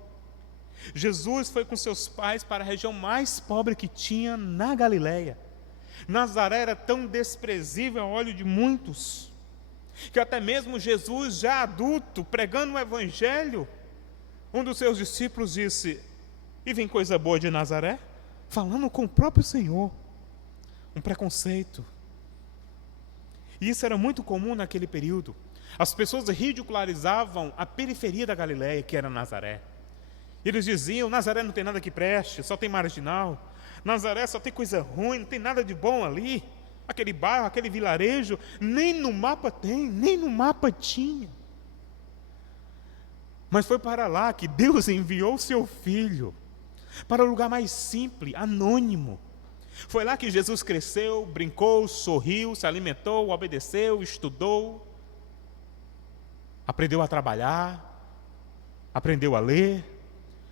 Jesus foi com seus pais para a região mais pobre que tinha na Galileia. Nazaré era tão desprezível ao olho de muitos, que até mesmo Jesus, já adulto, pregando o evangelho, um dos seus discípulos disse, e vem coisa boa de Nazaré? Falando com o próprio Senhor. Um preconceito. E isso era muito comum naquele período. As pessoas ridicularizavam a periferia da Galileia, que era Nazaré. Eles diziam, Nazaré não tem nada que preste, só tem marginal. Nazaré só tem coisa ruim, não tem nada de bom ali. Aquele bairro, aquele vilarejo, nem no mapa tem, nem no mapa tinha. Mas foi para lá que Deus enviou o seu Filho, para o lugar mais simples, anônimo. Foi lá que Jesus cresceu, brincou, sorriu, se alimentou, obedeceu, estudou, aprendeu a trabalhar, aprendeu a ler,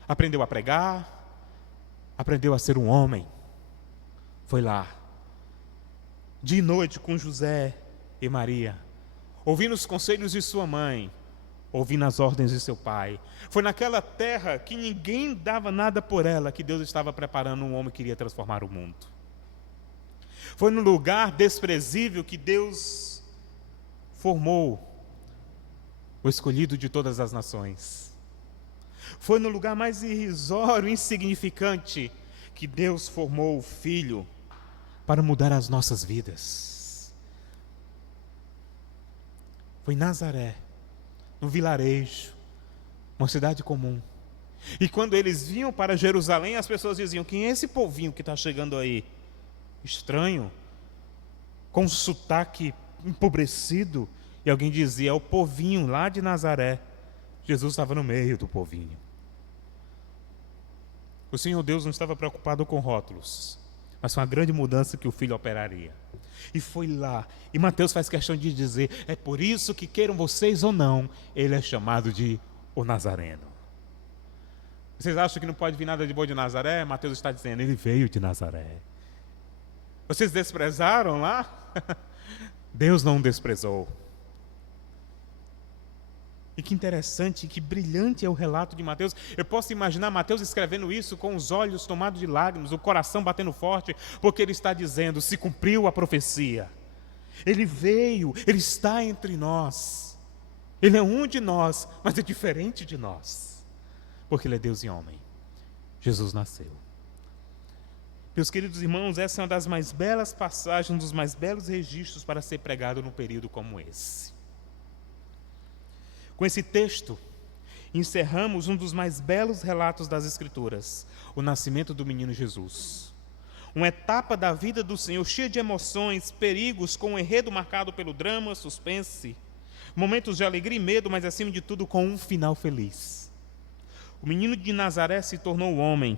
aprendeu a pregar, aprendeu a ser um homem. Foi lá, de noite com José e Maria, ouvindo os conselhos de sua mãe, ouvindo as ordens de seu pai. Foi naquela terra que ninguém dava nada por ela, que Deus estava preparando um homem que iria transformar o mundo. Foi no lugar desprezível que Deus formou o escolhido de todas as nações. Foi no lugar mais irrisório, insignificante, que Deus formou o Filho para mudar as nossas vidas. Foi em Nazaré, no vilarejo, uma cidade comum. E quando eles vinham para Jerusalém, as pessoas diziam, quem é esse povinho que está chegando aí? Estranho, com um sotaque empobrecido. E alguém dizia, é o povinho lá de Nazaré. Jesus estava no meio do povinho. O Senhor Deus não estava preocupado com rótulos, mas com a grande mudança que o Filho operaria. E foi lá, e Mateus faz questão de dizer, é por isso que queiram vocês ou não, ele é chamado de o Nazareno. Vocês acham que não pode vir nada de bom de Nazaré? Mateus está dizendo, ele veio de Nazaré. Vocês desprezaram lá? Deus não desprezou. E que interessante, que brilhante é o relato de Mateus. Eu posso imaginar Mateus escrevendo isso com os olhos tomados de lágrimas, o coração batendo forte, porque ele está dizendo, se cumpriu a profecia. Ele veio, ele está entre nós. Ele é um de nós, mas é diferente de nós. Porque ele é Deus e homem. Jesus nasceu. Meus queridos irmãos, essa é uma das mais belas passagens, um dos mais belos registros para ser pregado num período como esse. Com esse texto, encerramos um dos mais belos relatos das Escrituras, o nascimento do menino Jesus. Uma etapa da vida do Senhor cheia de emoções, perigos, com um enredo marcado pelo drama, suspense, momentos de alegria e medo, mas acima de tudo com um final feliz. O menino de Nazaré se tornou homem,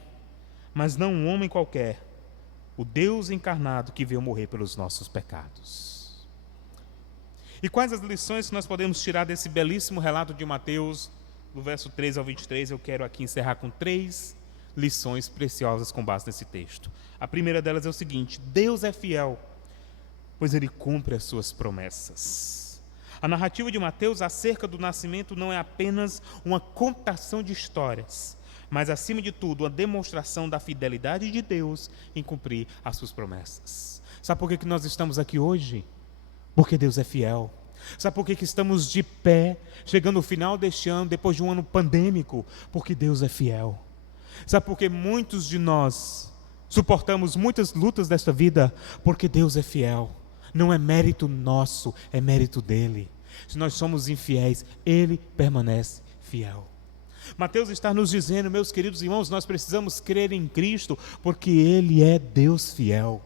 mas não um homem qualquer, o Deus encarnado que veio morrer pelos nossos pecados. E quais as lições que nós podemos tirar desse belíssimo relato de Mateus, do verso 13 ao 23? Eu quero aqui encerrar com 3 lições preciosas com base nesse texto. A primeira delas é o seguinte: Deus é fiel, pois Ele cumpre as suas promessas. A narrativa de Mateus acerca do nascimento não é apenas uma contação de histórias, mas, acima de tudo, uma demonstração da fidelidade de Deus em cumprir as suas promessas. Sabe por que nós estamos aqui hoje? Porque Deus é fiel. Sabe por que estamos de pé, chegando ao final deste ano, depois de um ano pandêmico? Porque Deus é fiel. Sabe por que muitos de nós suportamos muitas lutas desta vida? Porque Deus é fiel. Não é mérito nosso, é mérito dele. Se nós somos infiéis, ele permanece fiel. Mateus está nos dizendo, meus queridos irmãos, nós precisamos crer em Cristo, porque ele é Deus fiel.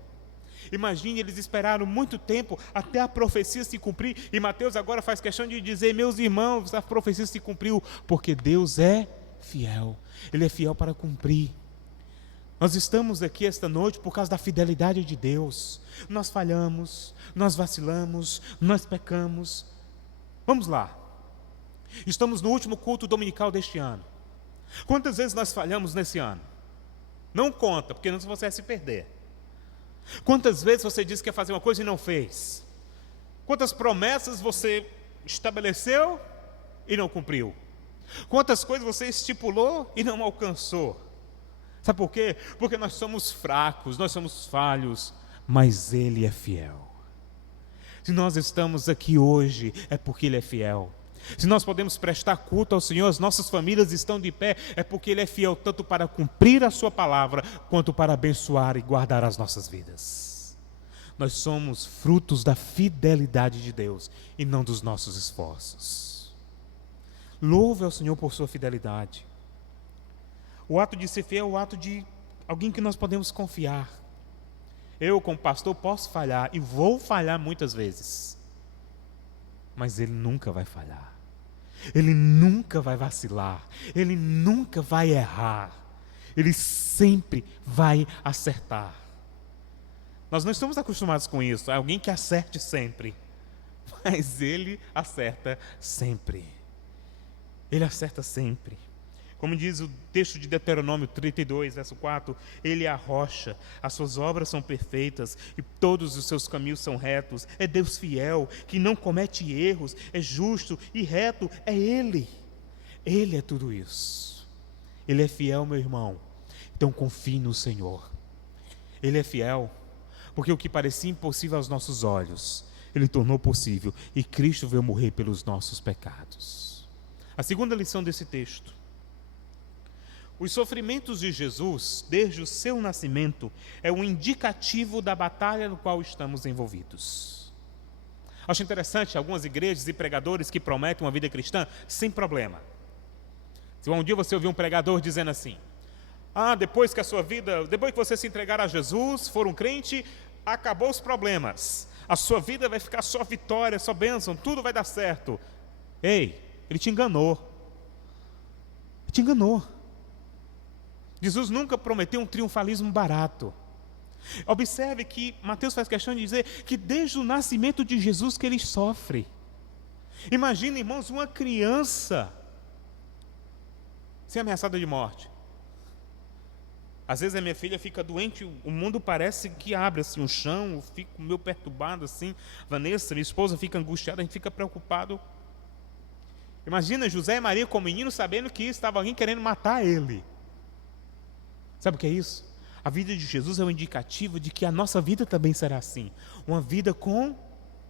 Imagine, eles esperaram muito tempo até a profecia se cumprir. E Mateus agora faz questão de dizer: meus irmãos, a profecia se cumpriu, porque Deus é fiel. Ele é fiel para cumprir. Nós estamos aqui esta noite por causa da fidelidade de Deus. Nós falhamos, nós vacilamos, nós pecamos. Vamos lá. Estamos no último culto dominical deste ano. Quantas vezes nós falhamos nesse ano? Não conta, porque senão você vai se perder. Quantas vezes você disse que ia fazer uma coisa e não fez? Quantas promessas você estabeleceu e não cumpriu? Quantas coisas você estipulou e não alcançou? Sabe por quê? Porque nós somos fracos, nós somos falhos, mas Ele é fiel. Se nós estamos aqui hoje, é porque Ele é fiel. Se nós podemos prestar culto ao Senhor, as nossas famílias estão de pé, é porque Ele é fiel tanto para cumprir a sua palavra, quanto para abençoar e guardar as nossas vidas. Nós somos frutos da fidelidade de Deus e não dos nossos esforços. Louve ao Senhor por sua fidelidade. O ato de ser fiel é o ato de alguém que nós podemos confiar. Eu, como pastor, posso falhar e vou falhar muitas vezes, mas Ele nunca vai falhar. Ele nunca vai vacilar. Ele nunca vai errar. Ele sempre vai acertar. Nós não estamos acostumados com isso. É alguém que acerte sempre. Mas Ele acerta sempre. Ele acerta sempre. Como diz o texto de Deuteronômio 32, verso 4, Ele é a rocha, as suas obras são perfeitas e todos os seus caminhos são retos. É Deus fiel, que não comete erros, é justo e reto, é Ele. Ele é tudo isso. Ele é fiel, meu irmão. Então confie no Senhor. Ele é fiel, porque o que parecia impossível aos nossos olhos, Ele tornou possível, e Cristo veio morrer pelos nossos pecados. A segunda lição desse texto: os sofrimentos de Jesus, desde o seu nascimento, é um indicativo da batalha no qual estamos envolvidos. Acho interessante algumas igrejas e pregadores que prometem uma vida cristã sem problema. Se um dia você ouvir um pregador dizendo assim: depois que você se entregar a Jesus, for um crente, acabou os problemas. A sua vida vai ficar só vitória, só bênção, tudo vai dar certo. Ei, ele te enganou. Ele te enganou. Jesus nunca prometeu um triunfalismo barato. Observe que Mateus faz questão de dizer que desde o nascimento de Jesus que Ele sofre. Imagina, irmãos, uma criança ser ameaçada de morte. Às vezes a minha filha fica doente, o mundo parece que abre assim o chão, eu fico meio perturbado assim. Vanessa, minha esposa, fica angustiada, a gente fica preocupado. Imagina José e Maria com o menino sabendo que estava alguém querendo matar ele. Sabe o que é isso? A vida de Jesus é um indicativo de que a nossa vida também será assim. Uma vida com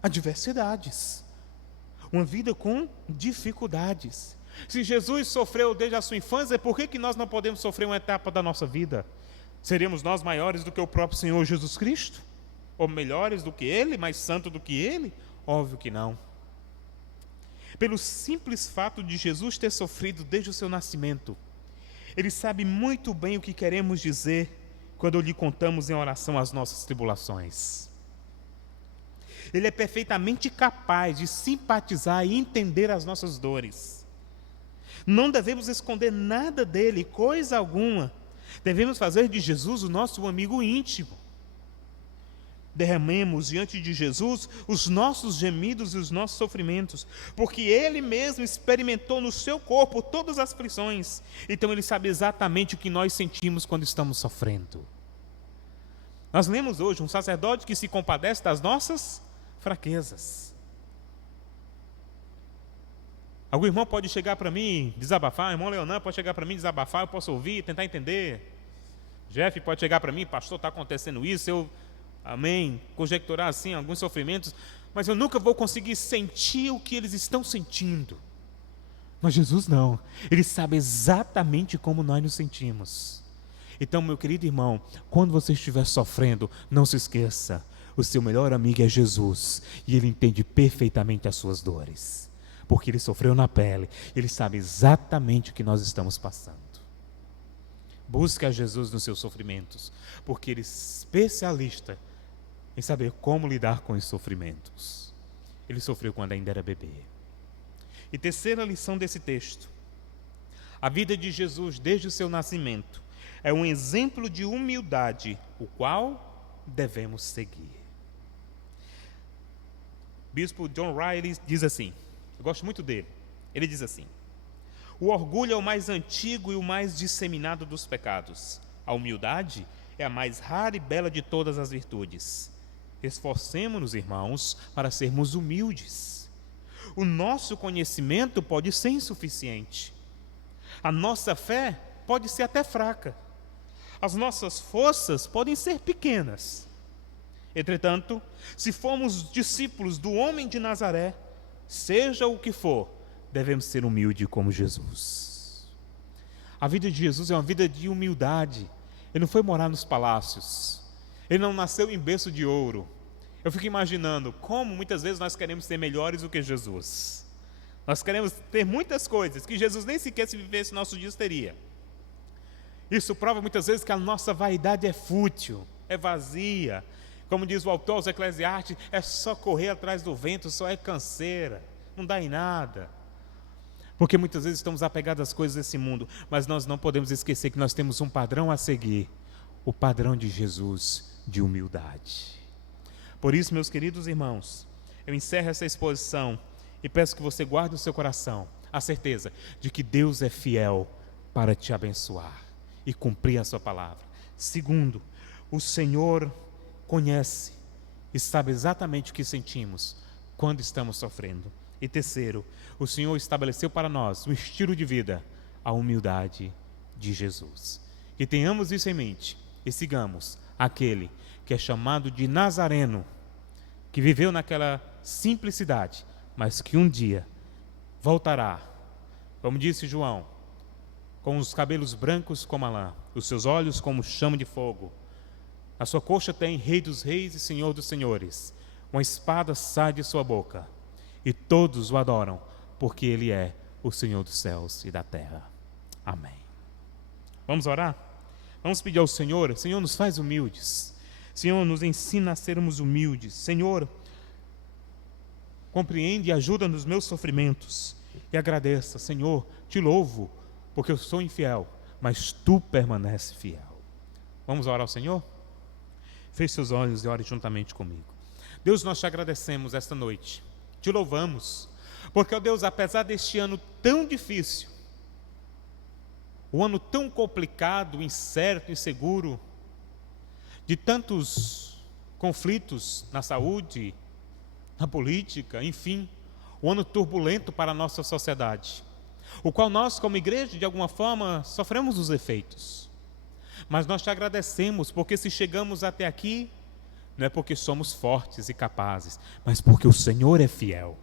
adversidades. Uma vida com dificuldades. Se Jesus sofreu desde a sua infância, por que nós não podemos sofrer uma etapa da nossa vida? Seríamos nós maiores do que o próprio Senhor Jesus Cristo? Ou melhores do que Ele, mais santo do que Ele? Óbvio que não. Pelo simples fato de Jesus ter sofrido desde o seu nascimento, Ele sabe muito bem o que queremos dizer quando lhe contamos em oração as nossas tribulações. Ele é perfeitamente capaz de simpatizar e entender as nossas dores. Não devemos esconder nada dele, coisa alguma. Devemos fazer de Jesus o nosso amigo íntimo. Derramemos diante de Jesus os nossos gemidos e os nossos sofrimentos, porque Ele mesmo experimentou no seu corpo todas as aflições, então Ele sabe exatamente o que nós sentimos quando estamos sofrendo. Nós lemos hoje um sacerdote que se compadece das nossas fraquezas. Algum irmão pode chegar para mim desabafar, irmão Leonan pode chegar para mim desabafar, eu posso ouvir, tentar entender. Jeff pode chegar para mim: pastor, está acontecendo isso, amém, conjecturar assim alguns sofrimentos, mas eu nunca vou conseguir sentir o que eles estão sentindo. Mas Jesus não, Ele sabe exatamente como nós nos sentimos. Então, meu querido irmão, quando você estiver sofrendo, não se esqueça, o seu melhor amigo é Jesus, e Ele entende perfeitamente as suas dores, porque Ele sofreu na pele, Ele sabe exatamente o que nós estamos passando. Busque a Jesus nos seus sofrimentos, porque Ele é especialista em saber como lidar com os sofrimentos. Ele sofreu quando ainda era bebê. E terceira lição desse texto: a vida de Jesus desde o seu nascimento é um exemplo de humildade, o qual devemos seguir. Bispo John Riley diz assim, eu gosto muito dele, ele diz assim: o orgulho é o mais antigo e o mais disseminado dos pecados. A humildade é a mais rara e bela de todas as virtudes. Esforcemo-nos, irmãos, para sermos humildes. O nosso conhecimento pode ser insuficiente. A nossa fé pode ser até fraca. As nossas forças podem ser pequenas. Entretanto, se formos discípulos do homem de Nazaré, seja o que for, devemos ser humildes como Jesus. A vida de Jesus é uma vida de humildade. Ele não foi morar nos palácios. Ele não nasceu em berço de ouro. Eu fico imaginando como muitas vezes nós queremos ser melhores do que Jesus. Nós queremos ter muitas coisas que Jesus nem sequer, se vivesse nossos dias, teria. Isso prova muitas vezes que a nossa vaidade é fútil, é vazia. Como diz o autor aos Eclesiastes, é só correr atrás do vento, só é canseira, não dá em nada. Porque muitas vezes estamos apegados às coisas desse mundo, mas nós não podemos esquecer que nós temos um padrão a seguir, o padrão de Jesus de humildade. Por isso, meus queridos irmãos, eu encerro essa exposição e peço que você guarde no seu coração a certeza de que Deus é fiel para te abençoar e cumprir a sua palavra. Segundo, o Senhor conhece e sabe exatamente o que sentimos quando estamos sofrendo. E terceiro, o Senhor estabeleceu para nós o estilo de vida, a humildade de Jesus. Que tenhamos isso em mente e sigamos aquele que é chamado de Nazareno, que viveu naquela simplicidade, mas que um dia voltará, como disse João, com os cabelos brancos como a lã, os seus olhos como chama de fogo. Na sua coxa tem Rei dos Reis e Senhor dos Senhores. Uma espada sai de sua boca e todos o adoram, porque Ele é o Senhor dos céus e da terra. Amém. Vamos orar? Vamos pedir ao Senhor: Senhor, nos faz humildes. Senhor, nos ensina a sermos humildes. Senhor, compreende e ajuda nos meus sofrimentos. E agradeça. Senhor, te louvo, porque eu sou infiel, mas Tu permaneces fiel. Vamos orar ao Senhor? Feche seus olhos e ore juntamente comigo. Deus, nós te agradecemos esta noite. Te louvamos, porque, ó Deus, apesar deste ano tão difícil, um ano tão complicado, incerto, inseguro, de tantos conflitos na saúde, na política, enfim, um ano turbulento para a nossa sociedade, o qual nós, como igreja, de alguma forma, sofremos os efeitos. Mas nós te agradecemos, porque se chegamos até aqui, não é porque somos fortes e capazes, mas porque o Senhor é fiel.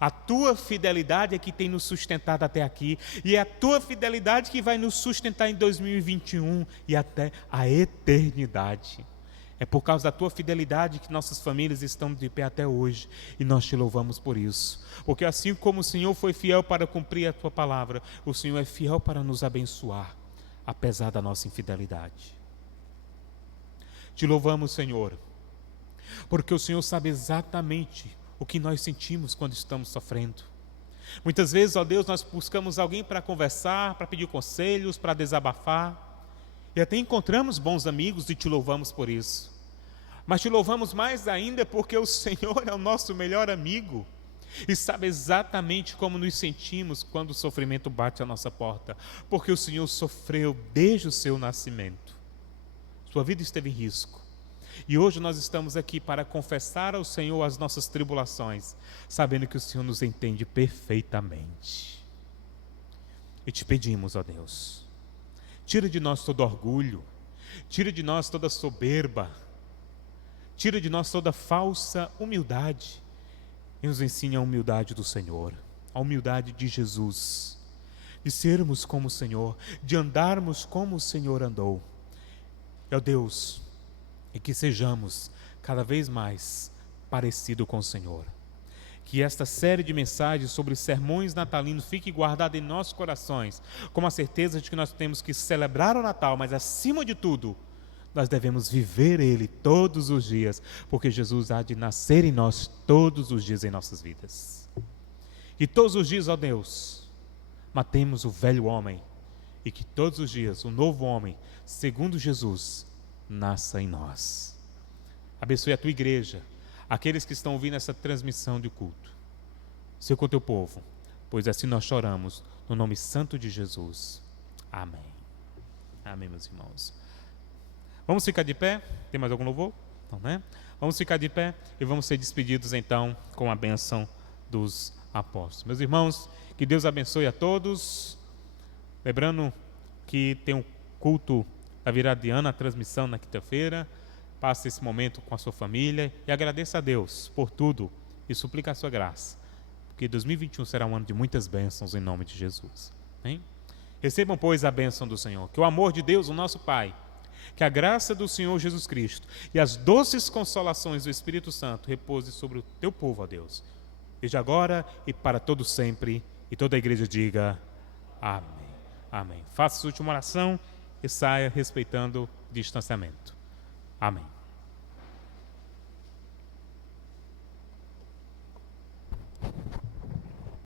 A Tua fidelidade é que tem nos sustentado até aqui, e é a Tua fidelidade que vai nos sustentar em 2021 e até a eternidade. É por causa da Tua fidelidade que nossas famílias estão de pé até hoje, e nós te louvamos por isso. Porque assim como o Senhor foi fiel para cumprir a Tua palavra, o Senhor é fiel para nos abençoar, apesar da nossa infidelidade. Te louvamos, Senhor, porque o Senhor sabe exatamente o que nós sentimos quando estamos sofrendo. Muitas vezes, ó Deus, nós buscamos alguém para conversar, para pedir conselhos, para desabafar, e até encontramos bons amigos e te louvamos por isso. Mas te louvamos mais ainda porque o Senhor é o nosso melhor amigo e sabe exatamente como nos sentimos quando o sofrimento bate à nossa porta, porque o Senhor sofreu desde o seu nascimento. Sua vida esteve em risco. E hoje nós estamos aqui para confessar ao Senhor as nossas tribulações, sabendo que o Senhor nos entende perfeitamente. E te pedimos, ó Deus, tira de nós todo orgulho, tira de nós toda soberba, tira de nós toda falsa humildade, e nos ensine a humildade do Senhor, a humildade de Jesus, de sermos como o Senhor, de andarmos como o Senhor andou. Ó Deus, e que sejamos cada vez mais parecidos com o Senhor. Que esta série de mensagens sobre sermões natalinos fique guardada em nossos corações, com a certeza de que nós temos que celebrar o Natal, mas acima de tudo, nós devemos viver ele todos os dias, porque Jesus há de nascer em nós todos os dias em nossas vidas. E todos os dias, ó Deus, matemos o velho homem, e que todos os dias o novo homem, segundo Jesus, nasça em nós. Abençoe a tua igreja, aqueles que estão ouvindo essa transmissão de culto. Ser com o teu povo, pois assim nós choramos, no nome santo de Jesus. Amém. Amém, meus irmãos. Vamos ficar de pé? Tem mais algum louvor? Não, né? Vamos ficar de pé e vamos ser despedidos então com a bênção dos apóstolos. Meus irmãos, que Deus abençoe a todos. Lembrando que tem um culto da virada de ano, a transmissão na quinta-feira. Passe esse momento com a sua família e agradeça a Deus por tudo e suplica a sua graça, porque 2021 será um ano de muitas bênçãos em nome de Jesus. Hein? Recebam, pois, a bênção do Senhor, que o amor de Deus, o nosso Pai, que a graça do Senhor Jesus Cristo e as doces consolações do Espírito Santo repouse sobre o teu povo, ó Deus, desde agora e para todo sempre. E toda a igreja diga amém. Amém. Faça a sua última oração e saia respeitando o distanciamento. Amém.